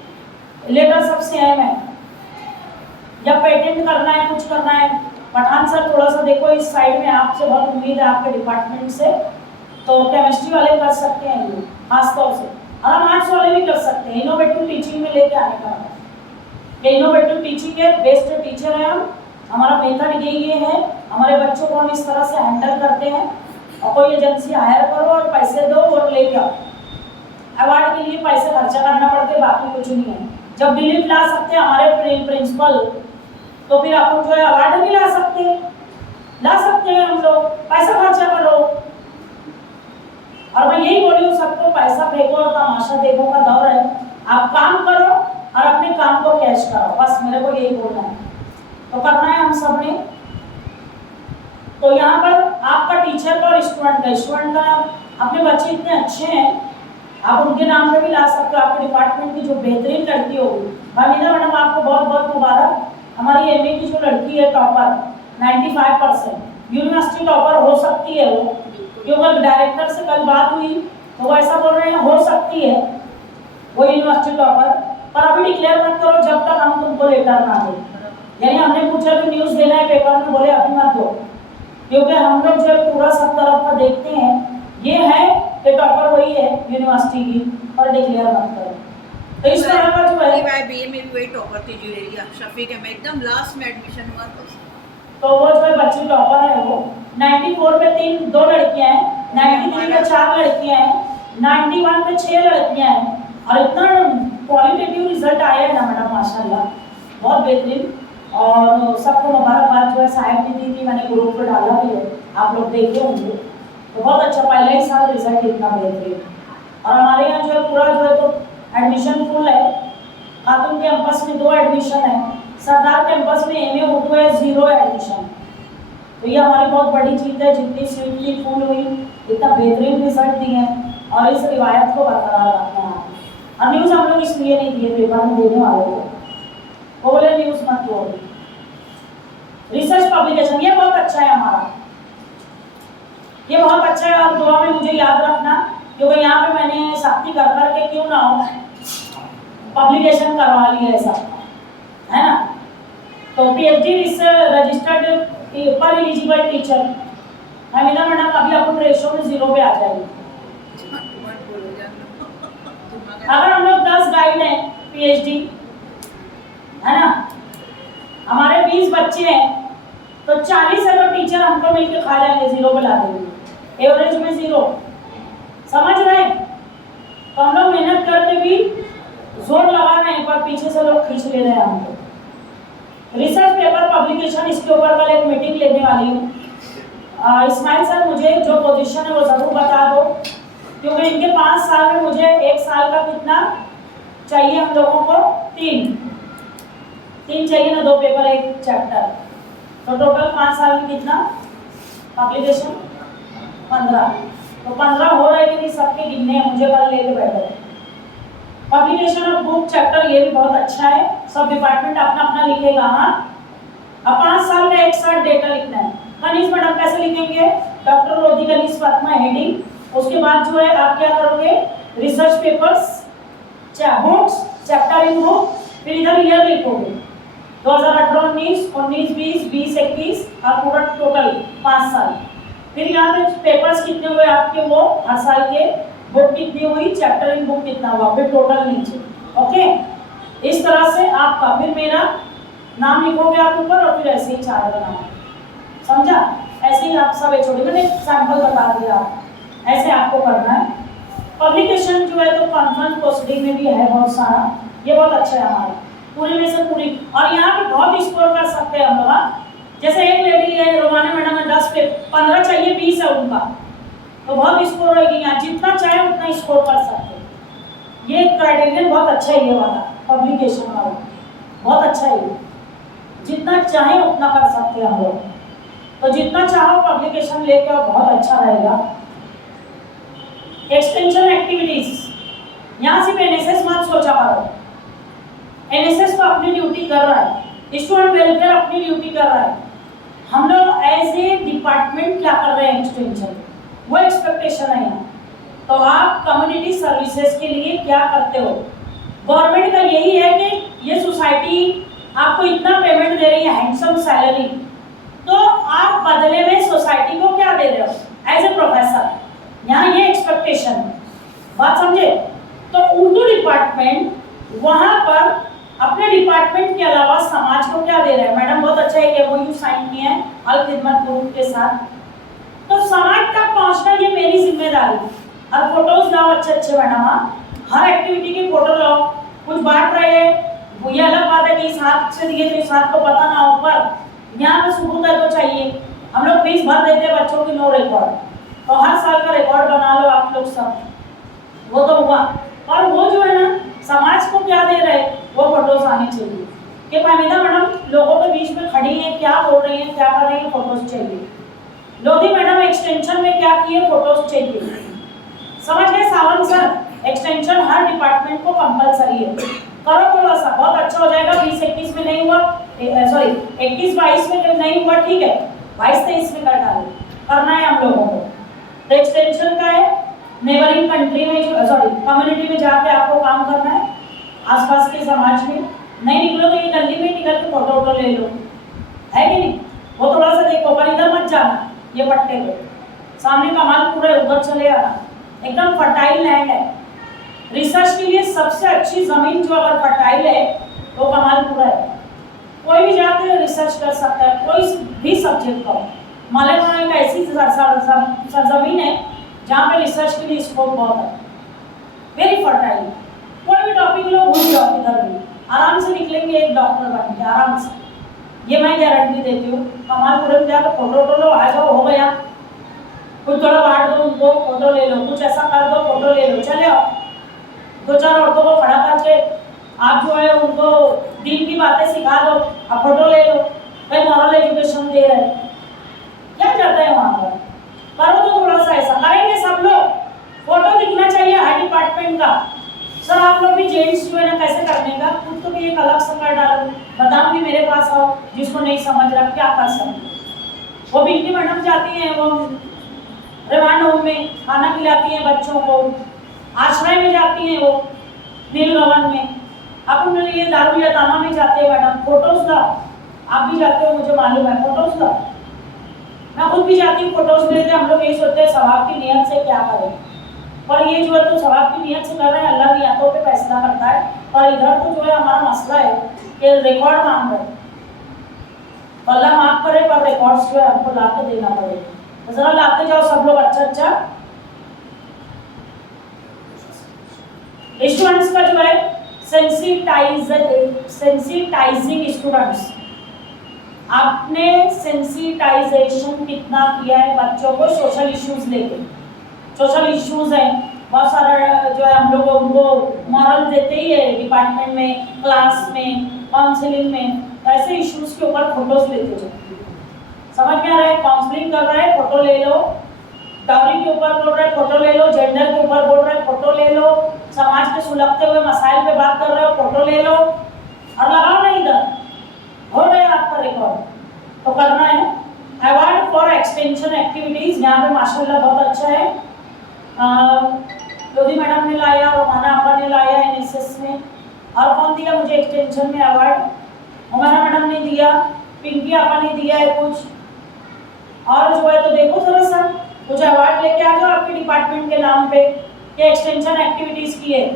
लेटर सबसे अहम है। जब पेटेंट करना है, कुछ करना है, पठान सर थोड़ा सा देखो इस साइड में, आपसे बहुत उम्मीद है आपके डिपार्टमेंट से, तो केमिस्ट्री वाले कर सकते हैं ये खासतौर से, और हम आर्ट्स वाले भी कर सकते हैं। इनोवेटिव टीचिंग में लेके आने का ये इनोवेटिव टीचिंग है, बेस्ट टीचर है हम। हमारा मेथड ये है, हमारे बच्चों को हम इस तरह से हैंडल करते हैं। और कोई एजेंसी हायर करो और पैसे दो और लेके आओ। अवार्ड के लिए पैसे खर्चा करना पड़ते, बाकी कुछ नहीं है। जब डिलीट ला सकते हैं हमारे प्रिंसिपल, तो फिर अपन जो है अवार्ड भी ला सकते हैं हम लोग, पैसा खर्चा करो। और मैं यही बोली हूँ सबको, पैसा फेंको और तमाशा देखो का दौर है। आप काम करो और अपने काम को कैश करो, बस मेरे को यही बोलना है। तो करना है हम सब ने। तो यहाँ पर आपका टीचर का और स्टूडेंट का अपने बच्चे इतने अच्छे हैं, आप उनके नाम पे भी ला सकते हो। आपके डिपार्टमेंट की जो बेहतरीन लड़की होगी, भामिदा मैडम आपको बहुत बहुत मुबारक। हमारी MA की जो लड़की है टॉपर 95%, यूनिवर्सिटी टॉपर हो सकती है वो, क्योंकि डायरेक्टर से कल बात हुई तो वो ऐसा बोल रहे हैं हो सकती है वो यूनिवर्सिटी टॉपर। पर अभी डिक्लेयर मत करो जब तक हम तुमको लेटर ना दे। यानी हमने पूछा कि न्यूज़ देना है पेपर में, बोले अभी मत दो, क्योंकि हम लोग जो पूरा सब तरफ का देखते हैं, ये है कि टॉपर वही है यूनिवर्सिटी की, पर डिक्लेयर मत करो। तो इस तरह का जो है, मैं BA में भी वही टॉपर थी जुड़ेलिया शफीक है, मैं एकदम लास्ट में एडमिशन हुआ तो वो जो है बच्ची टॉपर है। वो 94 पे दो लड़कियां हैं, 93 पे 4 लड़कियां हैं, 91 पे 6 लड़कियां हैं। और इतना क्वालिटेटिव रिजल्ट आया है ना मैडम, माशाल्लाह बहुत बेहतरीन। और सबको मुबारकबाद जो है साहब ने दी थी, मैंने ग्रुप पर डाला भी है, आप लोग देखे होंगे। तो बहुत अच्छा, पहला ही साल रिजल्ट इतना बेहतरीन। और हमारे यहाँ जो है पूरा जो है तो एडमिशन फुल है। खातून कैंपस में 2 एडमिशन है, सरदार कैंपस में MA उर्दू है 0 एडमिशन। तो ये हमारी बहुत बड़ी चीज़ है, जितनी सीट थी फुल हुई, इतना बेहतरीन रिजल्ट दिए और इस रिवायत को बरकरार रखना है। और न्यूज़ हम लोग इसलिए नहीं दिए पेपर में देने वाले को, वो बोले न्यूज़ मत दो। रिसर्च पब्लिकेशन ये बहुत अच्छा है हमारा, ये बहुत अच्छा है। और दुआ में मुझे याद रखना, क्योंकि यहाँ पे मैंने सख्ती कर के क्यों ना हो पब्लिकेशन करवा लिया ऐसा है ना। तो PhD रजिस्टर्ड पर एलिजिबल टीचर हमीदा मैडम अभी अपन रेशो में 0 पे आ जाएगी। अगर हम लोग 10 गाइड हैं PhD है ना, हमारे 20 बच्चे हैं, तो 40 है तो टीचर हमको मिलके खा जाएंगे, 0 पे ला देंगे, एवरेज में 0। समझ रहे हैं? तो हम लोग मेहनत करके भी जोर लगा रहे हैं, पर पीछे से लोग खींच ले रहे हैं हमको। रिसर्च पेपर पब्लिकेशन, इसके ऊपर कल एक मीटिंग लेने वाली हूँ। इस्माइल सर मुझे जो पोजीशन है वो ज़रूर बता दो, क्योंकि इनके 5 साल में मुझे 1 साल का कितना चाहिए हम लोगों को, 3 चाहिए ना, 2 पेपर 1 चैप्टर, तो टोटल 5 साल में कितना पब्लिकेशन 15। तो 15 हो रहे कि नहीं सबके गिनने हैं, मुझे कल लेके बैठे। पब्लिकेशन ऑफ बुक चैप्टर ये भी बहुत अच्छा है, सब डिपार्टमेंट अपना अपना लिखेगा। हाँ, अब 5 साल का एक साथ डेटा लिखना है। कनीज मैडम कैसे लिखेंगे, डॉक्टर रोजी कनीज फातिमा हेडिंग, उसके बाद जो है आप क्या करोगे, research papers, books, chapter in book, फिर इधर ईयर लिखोगे 2018-19, 19-20, 20-21 और पूरा टोटल 5 साल। फिर यहाँ पे पेपर्स कितने हुए आपके, वो हर साल के, बुक कितनी हुई, चैप्टर इन बुक कितना हुआ, फिर टोटल नीचे। ओके, इस तरह से आपका, फिर मेरा नाम लिखोगे आप ऊपर और फिर ऐसे ही चार्ट बनाना, समझा? ऐसे ही आप सब छोटे, मैंने सैंपल बता दिया, ऐसे आपको करना है। पब्लिकेशन जो है तो कॉन्फ्रेंस प्रोसीडिंग में भी है बहुत सारा, ये बहुत अच्छा है हमारा, पूरी में से पूरी। और यहाँ पे बहुत स्कोर कर सकते हैं हम लोग, हाँ। जैसे एक लेडी है रोमाना मैडम है, 10 पे 15 चाहिए, 20 है उनका, तो बहुत स्कोर होगी। यहाँ जितना चाहे उतना स्कोर कर सकते हैं। ये क्राइटेरियन बहुत अच्छा है, ये वाला पब्लिकेशन वाला बहुत अच्छा है, जितना चाहे उतना कर सकते हैं हम लोग। तो जितना चाहो पब्लिकेशन लेके आओ, बहुत अच्छा रहेगा। एक्सटेंशन एक्टिविटीज, यहाँ सिर्फ एनएसएस मत सोचा करो, एनएसएस तो अपनी ड्यूटी कर रहा है, स्टूडेंट वेलफेयर अपनी ड्यूटी कर रहा है, हम लोग एज ए डिपार्टमेंट क्या कर रहे हैं एक्सटेंशन, वो एक्सपेक्टेशन है यहाँ। तो आप कम्युनिटी सर्विसेज के लिए क्या करते हो? गवर्नमेंट का यही है कि ये सोसाइटी आपको इतना पेमेंट दे रही है, हैंडसम सैलरी, तो आप बदले में सोसाइटी को क्या दे रहे हो एज ए प्रोफेसर, यहाँ ये एक्सपेक्टेशन है। बात समझे? तो उर्दू डिपार्टमेंट वहाँ पर अपने डिपार्टमेंट के अलावा समाज को क्या दे रहा है? मैडम बहुत अच्छा एक एमओयू साइन किया है अल खिदमत ग्रुप के साथ, तो समाज तक पहुँचना ये मेरी जिम्मेदारी। और फोटोज लाओ अच्छे अच्छे मैडम, हर एक्टिविटी के फोटो लाओ, कुछ बांट रहे हैं, ये अलग बात है कि इस हाथ से दिए तो इस हाथ को पता ना हो, पर यहाँ पे सबूत है तो चाहिए। हम लोग फीस भर देते हैं बच्चों की, नो रिकॉर्ड, तो हर साल का रिकॉर्ड बना लो आप लोग सब, वो तो हुआ। और वो जो है ना समाज को क्या दे रहे, वो फोटोज आनी चाहिए कि फाहमीदा मैडम लोगों के बीच में खड़ी हैं, क्या बोल रही हैं, क्या कर रही हैं, फोटोज चाहिए। लोधी मैडम एक्सटेंशन में क्या किए, फोटोज चाहिए। समझ गए सावंत सर? एक्सटेंशन हर डिपार्टमेंट को कंपलसरी है, करो थोड़ा सा, बहुत अच्छा हो जाएगा। 20-21 में नहीं हुआ, सॉरी 21-22 में नहीं हुआ, ठीक है, 22-23 में कर डालो, करना है हम लोगों को। तो एक्सटेंशन का है नेबरिंग कंट्री में, सॉरी कम्युनिटी में जाके आपको काम करना है, आसपास के समाज में। नहीं निकलो तो ये गली में निकल के फोटो वोटो ले लो, है कि नहीं? वो थोड़ा सा देखो, पर इधर मत जाना, ये पट्टे पे सामने कमाल पूरा उधर चले आना, एकदम फर्टाइल लैंड है। रिसर्च के लिए सबसे अच्छी जमीन जो अगर फर्टाइल है वो कमालपुरा है, कोई भी जाके रिसर्च कर सकता है, कोई भी सब्जेक्ट का। मालेगांव एक ऐसी सरजमीन है जहाँ पे रिसर्च के लिए स्कोप बहुत है, वेरी फर्टाइल। कोई भी टॉपिक लो, घूम जाओ किधर भी, आराम से निकलेंगे एक डॉक्टर बन के, आराम से, ये मैं गारंटी देती हूँ। कमालपुरे में जाकर फोटो वोटो लो, आ जाओ, हो गया। कुछ थोड़ा बांट दो उनको, फोटो ले लो, कुछ ऐसा कर दो, फोटो ले लो, चले आओ। 2-4 औरतों को खड़ा करके आप जो है उनको दीन की बातें सिखा दो, आप फोटो ले लो, भाई मॉरल एजुकेशन दे रहे हैं, क्या जाता है वहाँ पर? करो तो थोड़ा सा ऐसा करेंगे सब लोग, फोटो दिखना चाहिए हर डिपार्टमेंट का। सर आप लोग भी जेंट्स जो है ना कैसे करने का, खुद तो भी एक अलग सा कर डालो, बताऊंगी, मेरे पास आओ, जिसको नहीं समझ रहा क्या कर सकते। वो पिंकी मैडम जाती हैं, वो रिमांड होम में खाना खिलाती हैं बच्चों को, आश्रय में जाती हैं, वो नीलगवन में, अपन ये दारुल यतामा में जाते हैं मैडम, फोटोज ला, आप भी जाते हो मुझे मालूम है, फोटोज ला, मैं खुद भी जाती हूँ, फोटोज लेते। हम लोग यही सोचते हैं सवाब की नियत से क्या करें, पर ये जो है तो सवाब की नियत से कर रहे हैं, अल्लाह नियतों पे फैसला करता है। पर इधर तो जो है हमारा मसला है कि रिकॉर्ड मांग रहे, अल्लाह माफ करे, पर रिकॉर्ड्स जो है हमको ला के देना पड़ेगा। तो जरा लाते जाओ सब लोग, अच्छा अच्छा। स्टूडेंट्स का जो है सेंसिटाइजिंग स्टूडेंट्स, आपने सेंसिटाइजेशन कितना किया है बच्चों को सोशल इश्यूज लेके? सोशल इश्यूज है बहुत सारा, जो है हम लोग उनको मॉरल देते ही है डिपार्टमेंट में, क्लास में, काउंसलिंग में, तो ऐसे इश्यूज के ऊपर फोटोज लेते जाओ। समझ में आ रहा है? काउंसलिंग कर रहा है, फोटो ले लो, डाउरी के ऊपर बोल रहे हैं, फोटो ले लो, जेंडर के ऊपर बोल रहे हैं, फोटो ले लो, समाज के सुलगते हुए मसाइल पे बात कर रहे हो, फोटो ले लो, और लगाओ नहीं इधर, हो गया आपका रिकॉर्ड। तो करना है। अवार्ड फॉर एक्सटेंशन एक्टिविटीज, यहाँ पे माशाल्लाह बहुत अच्छा है, लोधी मैडम ने लाया, रोमाना आपा ने लाया एनएसएस में, और कौन दिया मुझे एक्सटेंशन में अवार्ड? रोमाना मैडम ने दिया, पिंकी आपा ने दिया है कुछ, और जो है तो देखो जरा सर कुछ अवार्ड लेके आ जाओ आपके डिपार्टमेंट के नाम पे कि एक्सटेंशन एक्टिविटीज की है।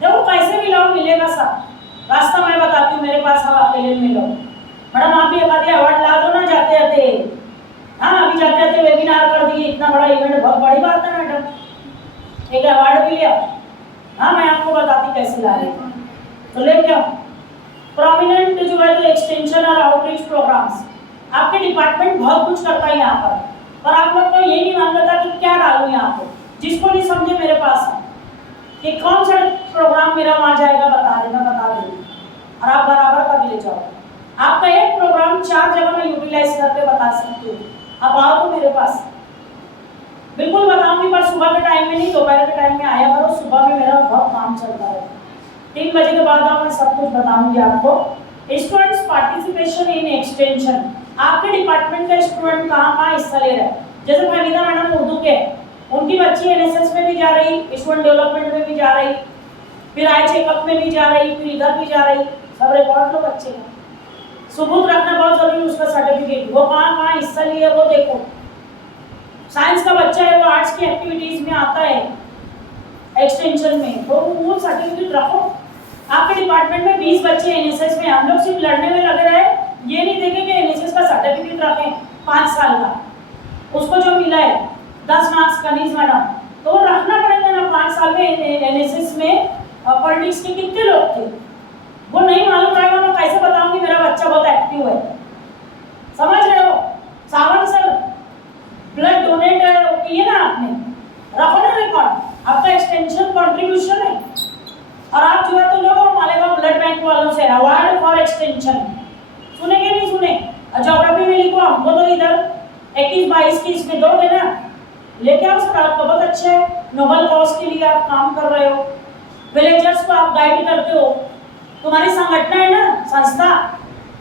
देखो कैसे भी लाओ, मिलेगा सब, रास्ता मैं बताती हूँ, मेरे पास हम अकेले मिलो। मैडम आप भी एक आधे अवार्ड ला दो ना जाते जाते। हाँ अभी जाते जाते वेबिनार कर दिए, इतना बड़ा इवेंट, बहुत बड़ी बात है मैडम, एक अवार्ड भी लिया। हाँ मैं आपको बताती कैसे ला रही हूँ, तो ले क्या प्रोमिनेंट जो है तो एक्सटेंशन और आउटरीच प्रोग्राम्स, आपके डिपार्टमेंट बहुत कुछ करता है यहाँ पर आप लोग को ये नहीं मालूम था कि क्या डालूं यहाँ पे। जिसको नहीं समझे मेरे पास है कि कौन सा प्रोग्राम मेरा वहाँ जाएगा बता देना, बता देना और आप बराबर कर ले जाओ। आपका एक प्रोग्राम 4 जगह में यूटिलाइज करके बता सकती हूँ। आप आओ तो मेरे पास बिल्कुल बताऊंगी, पर सुबह के टाइम में नहीं, दोपहर के टाइम में आया करो। सुबह में मेरा बहुत काम चलता है, 3 बजे के बाद मैं सब कुछ बताऊंगी आपको। स्टूडेंट्स पार्टिसिपेशन इन एक्सटेंशन, आपके डिपार्टमेंट का स्टूडेंट कहाँ कहाँ हिस्सा ले रहा है। जैसे फरीदा मैडम उर्दू के, उनकी बच्ची एनएसएस में भी जा रही, स्टूडेंट डेवलपमेंट में भी जा रही, फिर आई चेकअप में भी जा रही, फिर इधर भी जा रही, सब रिकॉर्ड लो बच्चे का। सबूत रखना बहुत जरूरी, उसका सर्टिफिकेट वो कहाँ कहाँ हिस्सा लिए वो देखो। साइंस का बच्चा है, वो आर्ट्स की एक्टिविटीज में आता है एक्सटेंशन में, तो वो सर्टिफिकेट रखो। आपके डिपार्टमेंट में 20 बच्चे एनएसएस में, हम लोग सिर्फ लड़ने में लगे रहे, ये नहीं देखे कि एनएसएस का सर्टिफिकेट रखें 5 साल का, उसको जो मिला है 10 मार्क्स का नीज मैडम, तो वो रखना पड़ेगा ना। 5 साल में एनएसएस में पॉलिटिक्स के कितने लोग थे, वो नहीं मालूम रहेगा, मैं कैसे बताऊंगी मेरा बच्चा बहुत एक्टिव है। समझ रहे हो सावन सर, ब्लड डोनेट किए ना आपने, रखो ना रिकॉर्ड, आपका एक्सटेंशन कंट्रीब्यूशन है। और आप जो है तो लोग मालेगा ब्लड बैंक वालों से अवार्ड फॉर एक्सटेंशन, सुनेंगे नहीं सुने। ज्योग्राफी में लिखो, हमको तो इधर 21-22 की इसमें दोगे ना, लेके आओ सर, आपका बहुत अच्छा है, नोबल कॉज के लिए आप काम कर रहे हो, विलेजर्स को आप गाइड करते हो, तुम्हारी संगठन है ना संस्था,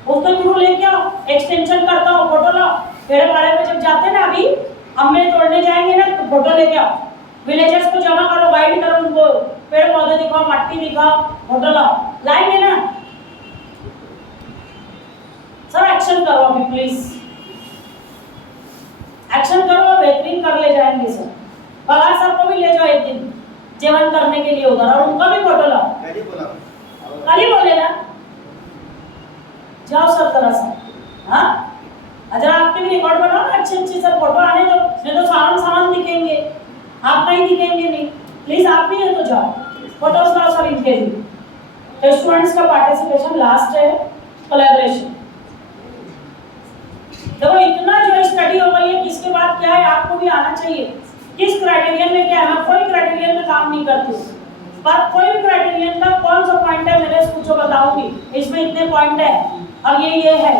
उसके थ्रू लेके आओ, एक्सटेंशन करता हो, फोटो लाओ। पेड़ पाड़े पे जब जाते ना, अभी अम्बे तोड़ने जाएंगे ना, तो फोटो लेके आओ, विलेजर्स को जमा करो, गाइड करो, उनको पेड़ पौधे दिखाओ, मट्टी दिखाओ, फोटो लाओ, लाएंगे ना सर। एक्शन करो अभी प्लीज, एक्शन करो, बेहतरीन कर ले जाएंगे सर। पगार सर को भी ले जाओ एक दिन जीवन करने के लिए उधर, और उनका भी फोटो लाओ। कल ही बोले ना, जाओ सर तरह से। हाँ अजरा आपके भी रिकॉर्ड बनाओ ना अच्छे अच्छे सर, फोटो आने दो, नहीं तो सामान दिखेंगे, आप कहीं दिखेंगे नहीं। प्लीज आप भी है तो जाओ, फोटोज लाओ सर इनके लिए। तो स्टूडेंट्स का पार्टिसिपेशन लास्ट है, कोलैबोरेशन। देखो इतना जो स्टडी हो गई है, किसके बाद क्या है आपको भी आना चाहिए, किस क्राइटेरियन में क्या है। मैं कोई क्राइटेरियन में काम नहीं करती हूँ, पर कोई भी क्राइटेरियन का कौन सा पॉइंट है मेरे से पूछो, बताऊंगी इसमें इतने पॉइंट है और ये है।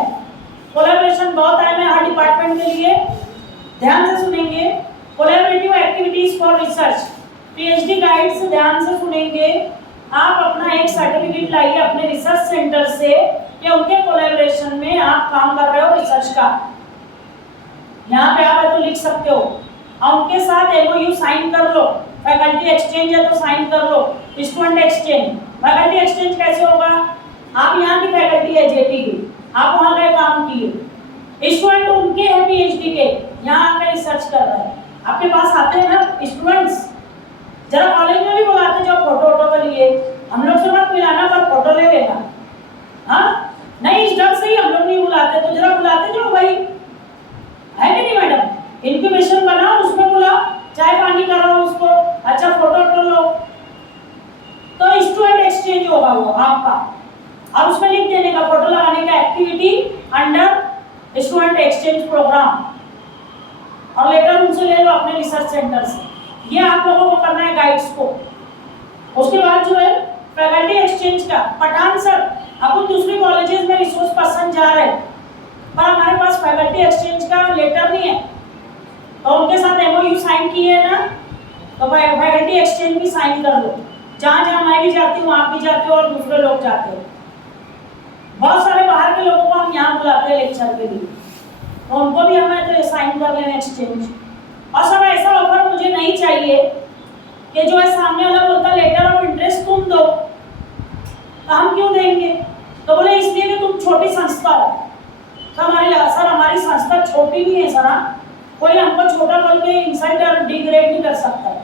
कोलैबोरेशन बहुत अहम है हर डिपार्टमेंट के लिए, ध्यान से सुनेंगे। Collaborative activities for research, PhD guides ध्यान से सुनेंगे। आप अपना एक सर्टिफिकेट लाइए अपने रिसर्च सेंटर से कि उनके कोलैबोरेशन में आप काम कर रहे हो रिसर्च का, यहाँ पे आप तो लिख सकते हो। और उनके साथ एमओयू साइन कर लो, फैकल्टी एक्सचेंज है तो साइन कर लो, स्टूडेंट एक्सचेंज। फैकल्टी एक्सचेंज कैसे होगा, आप यहाँ की फैकल्टी है जेटी की, आप वहाँ गए काम किए, स्टूडेंट उनके हैं पीएचडी के, यहाँ आकर रिसर्च कर रहे हैं, आपके पास आते हैं ना स्टूडेंट्स। जरा कॉलेज में भी बुलाते जो फोटो वोटो के लिए, हम लोग से मत मिलाना पर फोटो ले लेना। हाँ नहीं, इस डर से ही हम लोग नहीं बुलाते, तो जरा बुलाते जो भाई, है कि नहीं मैडम। इंक्यूबेशन बनाओ, उसमें बुलाओ, चाय पानी कराओ उसको, अच्छा फोटो वोटो लो, तो स्टूडेंट एक्सचेंज होगा वो आपका। और उसमें लिख देने का फोटो लगाने का activity under student exchange programme, और लेटर उनसे ले लो अपने रिसर्च सेंटर से। ये आप लोगों को करना है गाइड्स को। उसके बाद जो है फैकल्टी एक्सचेंज का, पठान सर अपन दूसरी कॉलेजेस में रिसोर्स पर्सन जा रहे हैं, पर हमारे पास फैकल्टी एक्सचेंज का लेटर नहीं है, तो उनके साथ एमओयू साइन किए है ना, तो फैकल्टी एक्सचेंज भी साइन कर लो। जहाँ जहाँ मैं भी जाती हूँ, आप भी जाते हो और दूसरे लोग जाते हो। बहुत सारे बाहर के लोगों को हम यहाँ बुलाते हैं लेक्चर के लिए, तो उनको भी हमें तो साइन कर लेना एक्सचेंज। और सब ऐसा ऑफर मुझे नहीं चाहिए कि जो है सामने वाला बोलता लेटर ऑफ इंटरेस्ट तुम दो, तो हम क्यों देंगे। तो बोले इसलिए कि तुम छोटी संस्था हो। तो हमारी संस्था छोटी नहीं है सर, कोई हमको छोटा बोल के इंसल्ट और डिग्रेड नहीं कर सकता।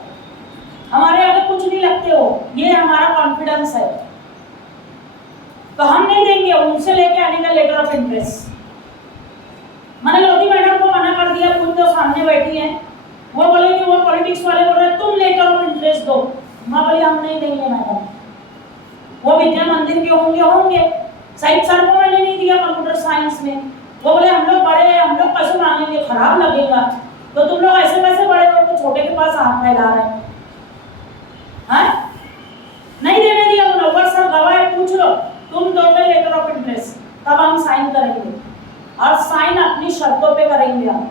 हमारे आगे कुछ नहीं लगते हो, ये हमारा कॉन्फिडेंस है। तो हम नहीं देंगे, उनसे लेके आने का लेटर ऑफ इंटरेस्ट। मैंने लोधी मैडम को मना कर दिया, खुद तो सामने बैठी हैं, वो बोले कि वो पॉलिटिक्स वाले बोल रहे तुम लेटर ऑफ इंटरेस्ट दो। मैं बोली हम नहीं देंगे मैडम, वो विद्या मंदिर के होंगे। साइड सर को मैंने नहीं दिया कंप्यूटर साइंस में, वो बोले हम लोग बड़े हैं, हम लोग पैसे मांगेंगे, खराब लगेगा, तो तुम लोग ऐसे कैसे बड़े हो तो छोटे के पास हाथ फैला रहे हैं। नहीं देने दिया। मुनव्वर सर गवाह है, पूछ लो, तुम दोगे लेटर ऑफ इंटरेस्ट तब हम साइन करेंगे, और साइन अपनी शर्तों पे करेंगे हम।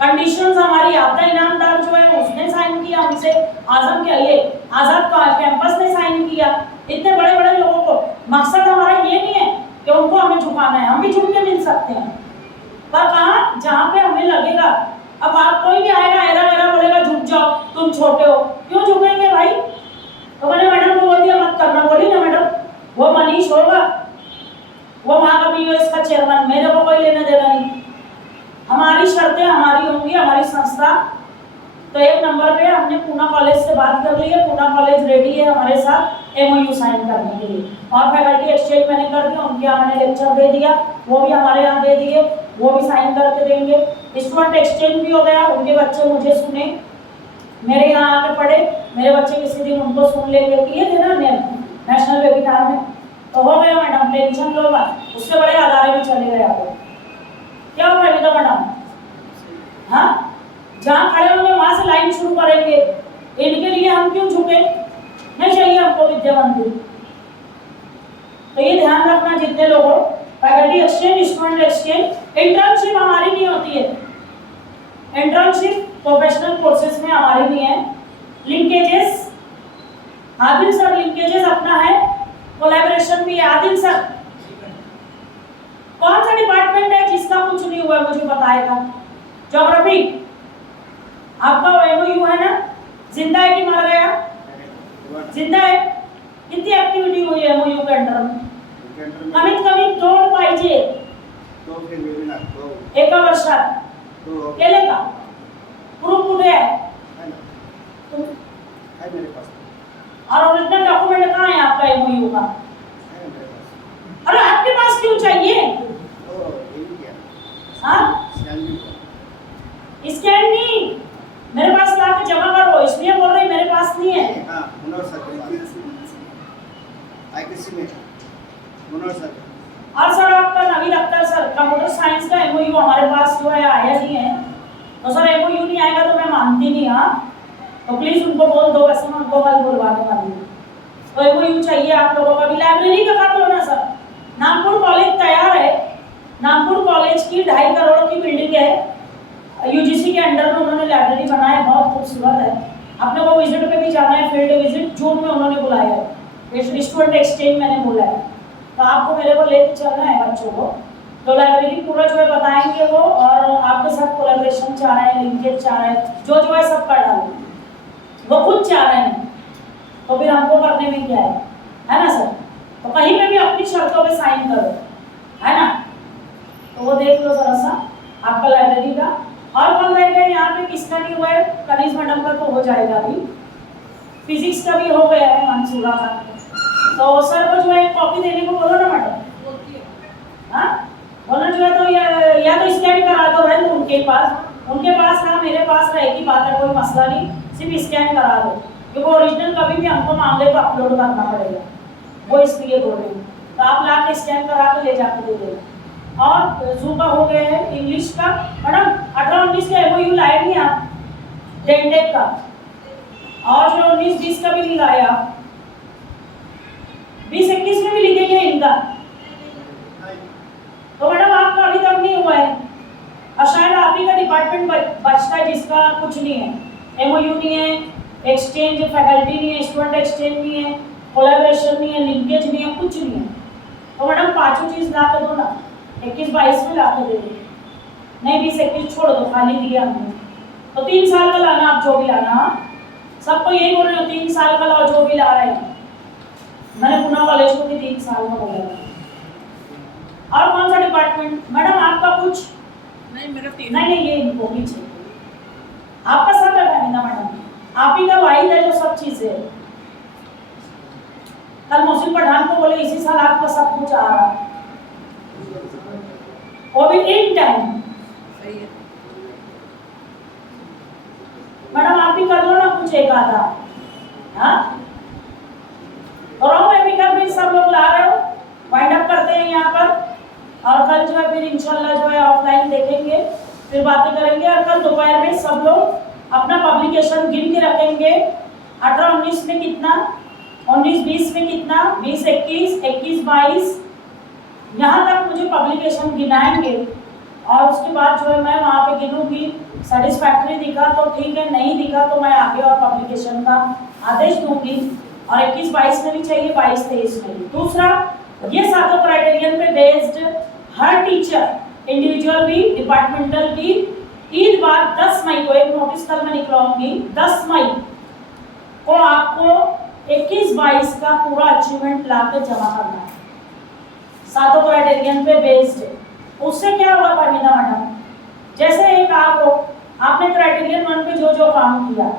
कंडीशंस हमारी, आपदा इनामदार जो है उसने साइन किया हमसे, आजम के ये आजाद कैंपस ने साइन किया, इतने बड़े बड़े लोगों को। मकसद हमारा ये नहीं है कि उनको हमें झुकाना है, हम भी झुक के मिल सकते हैं, पर कहाँ जहाँ पे हमें लगेगा। अब आप कोई भी आएगा ऐरा बोलेगा झुक जाओ तुम छोटे हो, क्यों झुकेंगे भाई? तो मैंने मैडम को बोल दिया मत करना, बोली ना मैडम, वो मनीष होगा, वो वहाँ का POS का चेयरमैन, मेरे को कोई लेना देना नहीं। हमारी शर्तें हमारी होंगी, हमारी संस्था। तो एक नंबर पे हमने पूना कॉलेज से बात कर ली है, पूना कॉलेज रेडी है हमारे साथ MOU साइन करने के लिए, और फैकल्टी एक्सचेंज मैंने कर दिया, उनके यहाँ मैंने लेक्चर दे दिया, वो भी हमारे यहाँ दे दिए, वो भी साइन करके देंगे। स्टूडेंट एक्सचेंज भी हो गया, उनके बच्चे मुझे सुने, मेरे यहाँ आके पढ़े, मेरे बच्चे किसी दिन उनको सुन लेंगे, किए थे ना नेशनल वेबिनार में, तो हो गया मैडम, टेंशन लो मत, उससे बड़े अदारे में चले गए आप। क्या हो गया मैडम? हाँ, जहाँ खड़े होंगे वहां से लाइन शुरू करेंगे, इनके लिए हम क्यों झुके? नहीं चाहिए हमको विद्या मंदिर। तो ये ध्यान रखना जितने लोगों, faculty exchange, student exchange, internship हमारी नहीं होती है, इंटर्नशिप प्रोफेशनल कोर्सेज में हमारी नहीं है। लिंकेजेस, आदिल सर लिंकेजेस अपना है, कोलैबोरेशन भी है। आदिल सर कौन सा डिपार्टमेंट है जिसका कुछ नहीं हुआ मुझे बताएगा? ज्योग्राफी आपका MOU है ना, जिंदा है कि मर गया? जिंदा है। कितनी एक्टिविटी हुई है MOU के अंडर में? कमीत कमी 2 पाहिजे, 1 वर्षात केले का? प्रूफ कुठे आहे? और ओरिजिनल डॉक्यूमेंट कहाँ है आपका MOU का? अरे आपके पास क्यों चाहिए? हाँ, स्कैन नहीं, मेरे पास ला के जमा करो, इसलिए बोल रही मेरे पास नहीं है। और सर आपका नवीन अख्तर सर, कंप्यूटर साइंस का MOU हमारे पास जो है आया नहीं है, तो सर MOU नहीं आएगा तो मैं मानती नहीं। हाँ, तो प्लीज उनको बोल दो, वैसे मैं उनको कल बुलवाने वाली हूँ। तो MOU चाहिए आप लोगों का भी। लाइब्रेरी का कर लो ना सर, नागपुर कॉलेज तैयार है, नागपुर कॉलेज की 2.5 करोड़ की बिल्डिंग है, UGC के अंडर में उन्होंने लाइब्रेरी बनाया है, बहुत खूबसूरत है। अपने को विजिट पे भी जाना है, फील्ड विजिट जून में उन्होंने बुलाया है, स्टूडेंट एक्सचेंज मैंने बोला है, तो आपको मेरे को लेके चलना है बच्चों को। तो लाइब्रेरी पूरा जो है बताएंगे वो, और आपके साथ कोलैबोरेशन चाह रहे हैं, लिंकेज चाह रहे हैं, जो है सब कर डालेंगे, वो खुद चाह रहे हैं, तो फिर हमको करने में क्या है ना सर? तो कहीं पे भी अपनी शर्तों पे साइन करो, है ना? तो वो देख लो जरा सा आपका लाइब्रेरी का। और कौन रहेगा यहाँ पे, किसका नहीं हुआ है? कनीज मैडम का तो हो जाएगा अभी, फिजिक्स का भी हो गया है मंसूरा का। तो सर को जो है कॉपी देने को बोलो ना मैडम। हाँ, बोलो जो है तो या तो स्कैन करा दो, है तो उनके पास ना मेरे पास रहे की बात है, कोई मसला नहीं, सिर्फ स्कैन करा दो, क्योंकि ओरिजिनल कभी भी हमको मांगे तो अपलोड करना पड़ेगा, वो इसलिए बोल रही हूँ। तो आप ला के स्कैन करा के ले जाके दे देना। और जू का हो गया है, इंग्लिश का मैडम 18-19 का MOU लाए नहीं आप, डेंटेक का, और जो 19-20 का भी नहीं लाया, 20-21 में भी लिखेंगे इनका। तो मैडम आपका अभी तक नहीं हुआ है, और शायद आप ही का डिपार्टमेंट बचता है जिसका कुछ नहीं है, MOU नहीं है, एक्सचेंज फैकल्टी नहीं है, स्टूडेंट एक्सचेंज नहीं है, कोलैबोरेशन नहीं है, लिंकेज नहीं है, कुछ नहीं है। तो मैडम 5 चीज ला के दो ना, 21-22 में ला के दे दो, नहीं 20-21 छोड़ दो, खाली दिया हमने। तो 3 साल का लाना आप, जो भी लाना, सबको यही बोल रहे हो 3 साल का लाओ जो भी ला रहे हैं। मैंने पूना कॉलेज को भी 3 साल का बोला था। और कौन सा डिपार्टमेंट मैडम आपका? कुछ नहीं, मेरा 3 नहीं, ये इनको पीछे आपका सब है मैडम, आप ही का वाइड है जो सब चीजें कल मोहसिन पठान को बोले इसी साल आपका सब कुछ आ रहा, वो भी इन टाइम। सही है। मैडम आप भी कर लो ना कुछ एक आधा, हाँ और मैं भी कर भी सब लोग ला रहे हो, वाइंड अप करते हैं यहाँ पर। और कल जो है फिर इंशाल्लाह जो है ऑफलाइन देखेंगे, फिर बातें करेंगे। और कल दोपहर में सब लोग अपना पब्लिकेशन गिन के रखेंगे, 18-19 में कितना, 19-20 में कितना, 20-21, 21-22, यहाँ तक मुझे पब्लिकेशन गिनाएंगे। और उसके बाद जो है मैं वहाँ पे गिनूंगी, सेटिस्फैक्ट्री दिखा तो ठीक है, नहीं दिखा तो मैं आगे और पब्लिकेशन का आदेश दूंगी। और 21-22 में भी चाहिए, 22-23 में भी। दूसरा, ये सातों क्राइटेरियन पे बेस्ड हर टीचर इंडिविजुअल भी डिपार्टमेंटल भी ईद बाद 10 मई को, एक नोटिस कल मैं निकलवाऊंगी, 10 मई को आपको 21-22 का पूरा अचीवमेंट ला के जमा करना है, सातों क्राइटेरियन पे बेस्ड। उससे क्या होगा परमीदा मैडम, जैसे एक आपने क्राइटेरियन 1 पे जो जो काम किया,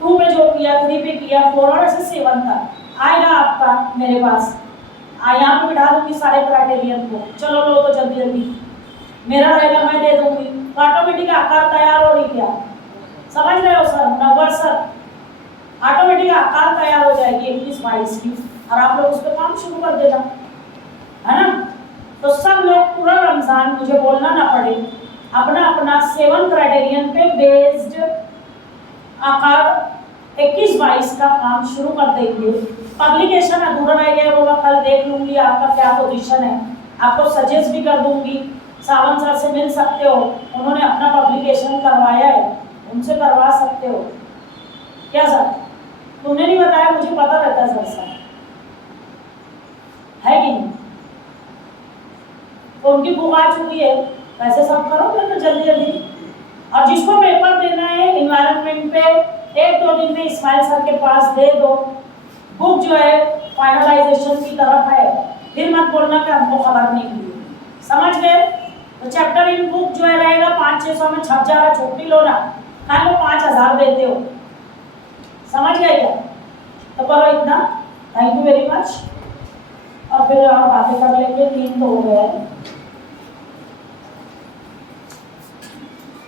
2 पे जो किया, 3 पे किया, 4 और ऐसे 7 तक आएगा आपका मेरे पास। यहाँ पे बिठा दूंगी सारे क्राइटेरियन को, चलो लो तो जल्दी जल्दी मेरा रहेगा, मैं दे दूंगी, तो ऑटोमेटिक आकार तैयार हो रही क्या, समझ रहे हो सर, नंबर सर, ऑटोमेटिक आकार तैयार हो जाएगी 21-22 की, और आप लोग उस पर काम शुरू कर देना, है ना। तो सब लोग पूरा रमजान, मुझे बोलना ना पड़े, अपना अपना 7 क्राइटेरियन पे बेस्ड आकार 21-22 का काम शुरू कर देंगे। पब्लिकेशन अधूरा रह गया वो मैं कल देख लूंगी, आपका क्या पोजीशन है, आपको सजेस्ट भी कर दूंगी। सावंत सर से मिल सकते हो, उन्होंने अपना पब्लिकेशन करवाया है, उनसे करवा सकते हो। क्या सर, तुमने नहीं बताया, मुझे पता रहता सर है कि नहीं। तो उनकी बुक आ चुकी है, वैसे सब करो तो जल्दी जल्दी। और जिसको पेपर देना है इन्वायरमेंट पे 1-2 दिन में इस्माइल सर के पास दे दो। बुक जो है फाइनलाइजेशन की तरफ है, फिर मत बोलना कि हमको खबर नहीं हुई, समझ गए। तो चैप्टर इन बुक जो है रहेगा 500-600 में छप जा रहा, छुट्टी लो ना, कहाँ को 5000 देते हो, समझ गए क्या। तो करो इतना, थैंक यू वेरी मच। और फिर और बातें कर लेंगे, 3 तो हो गया है।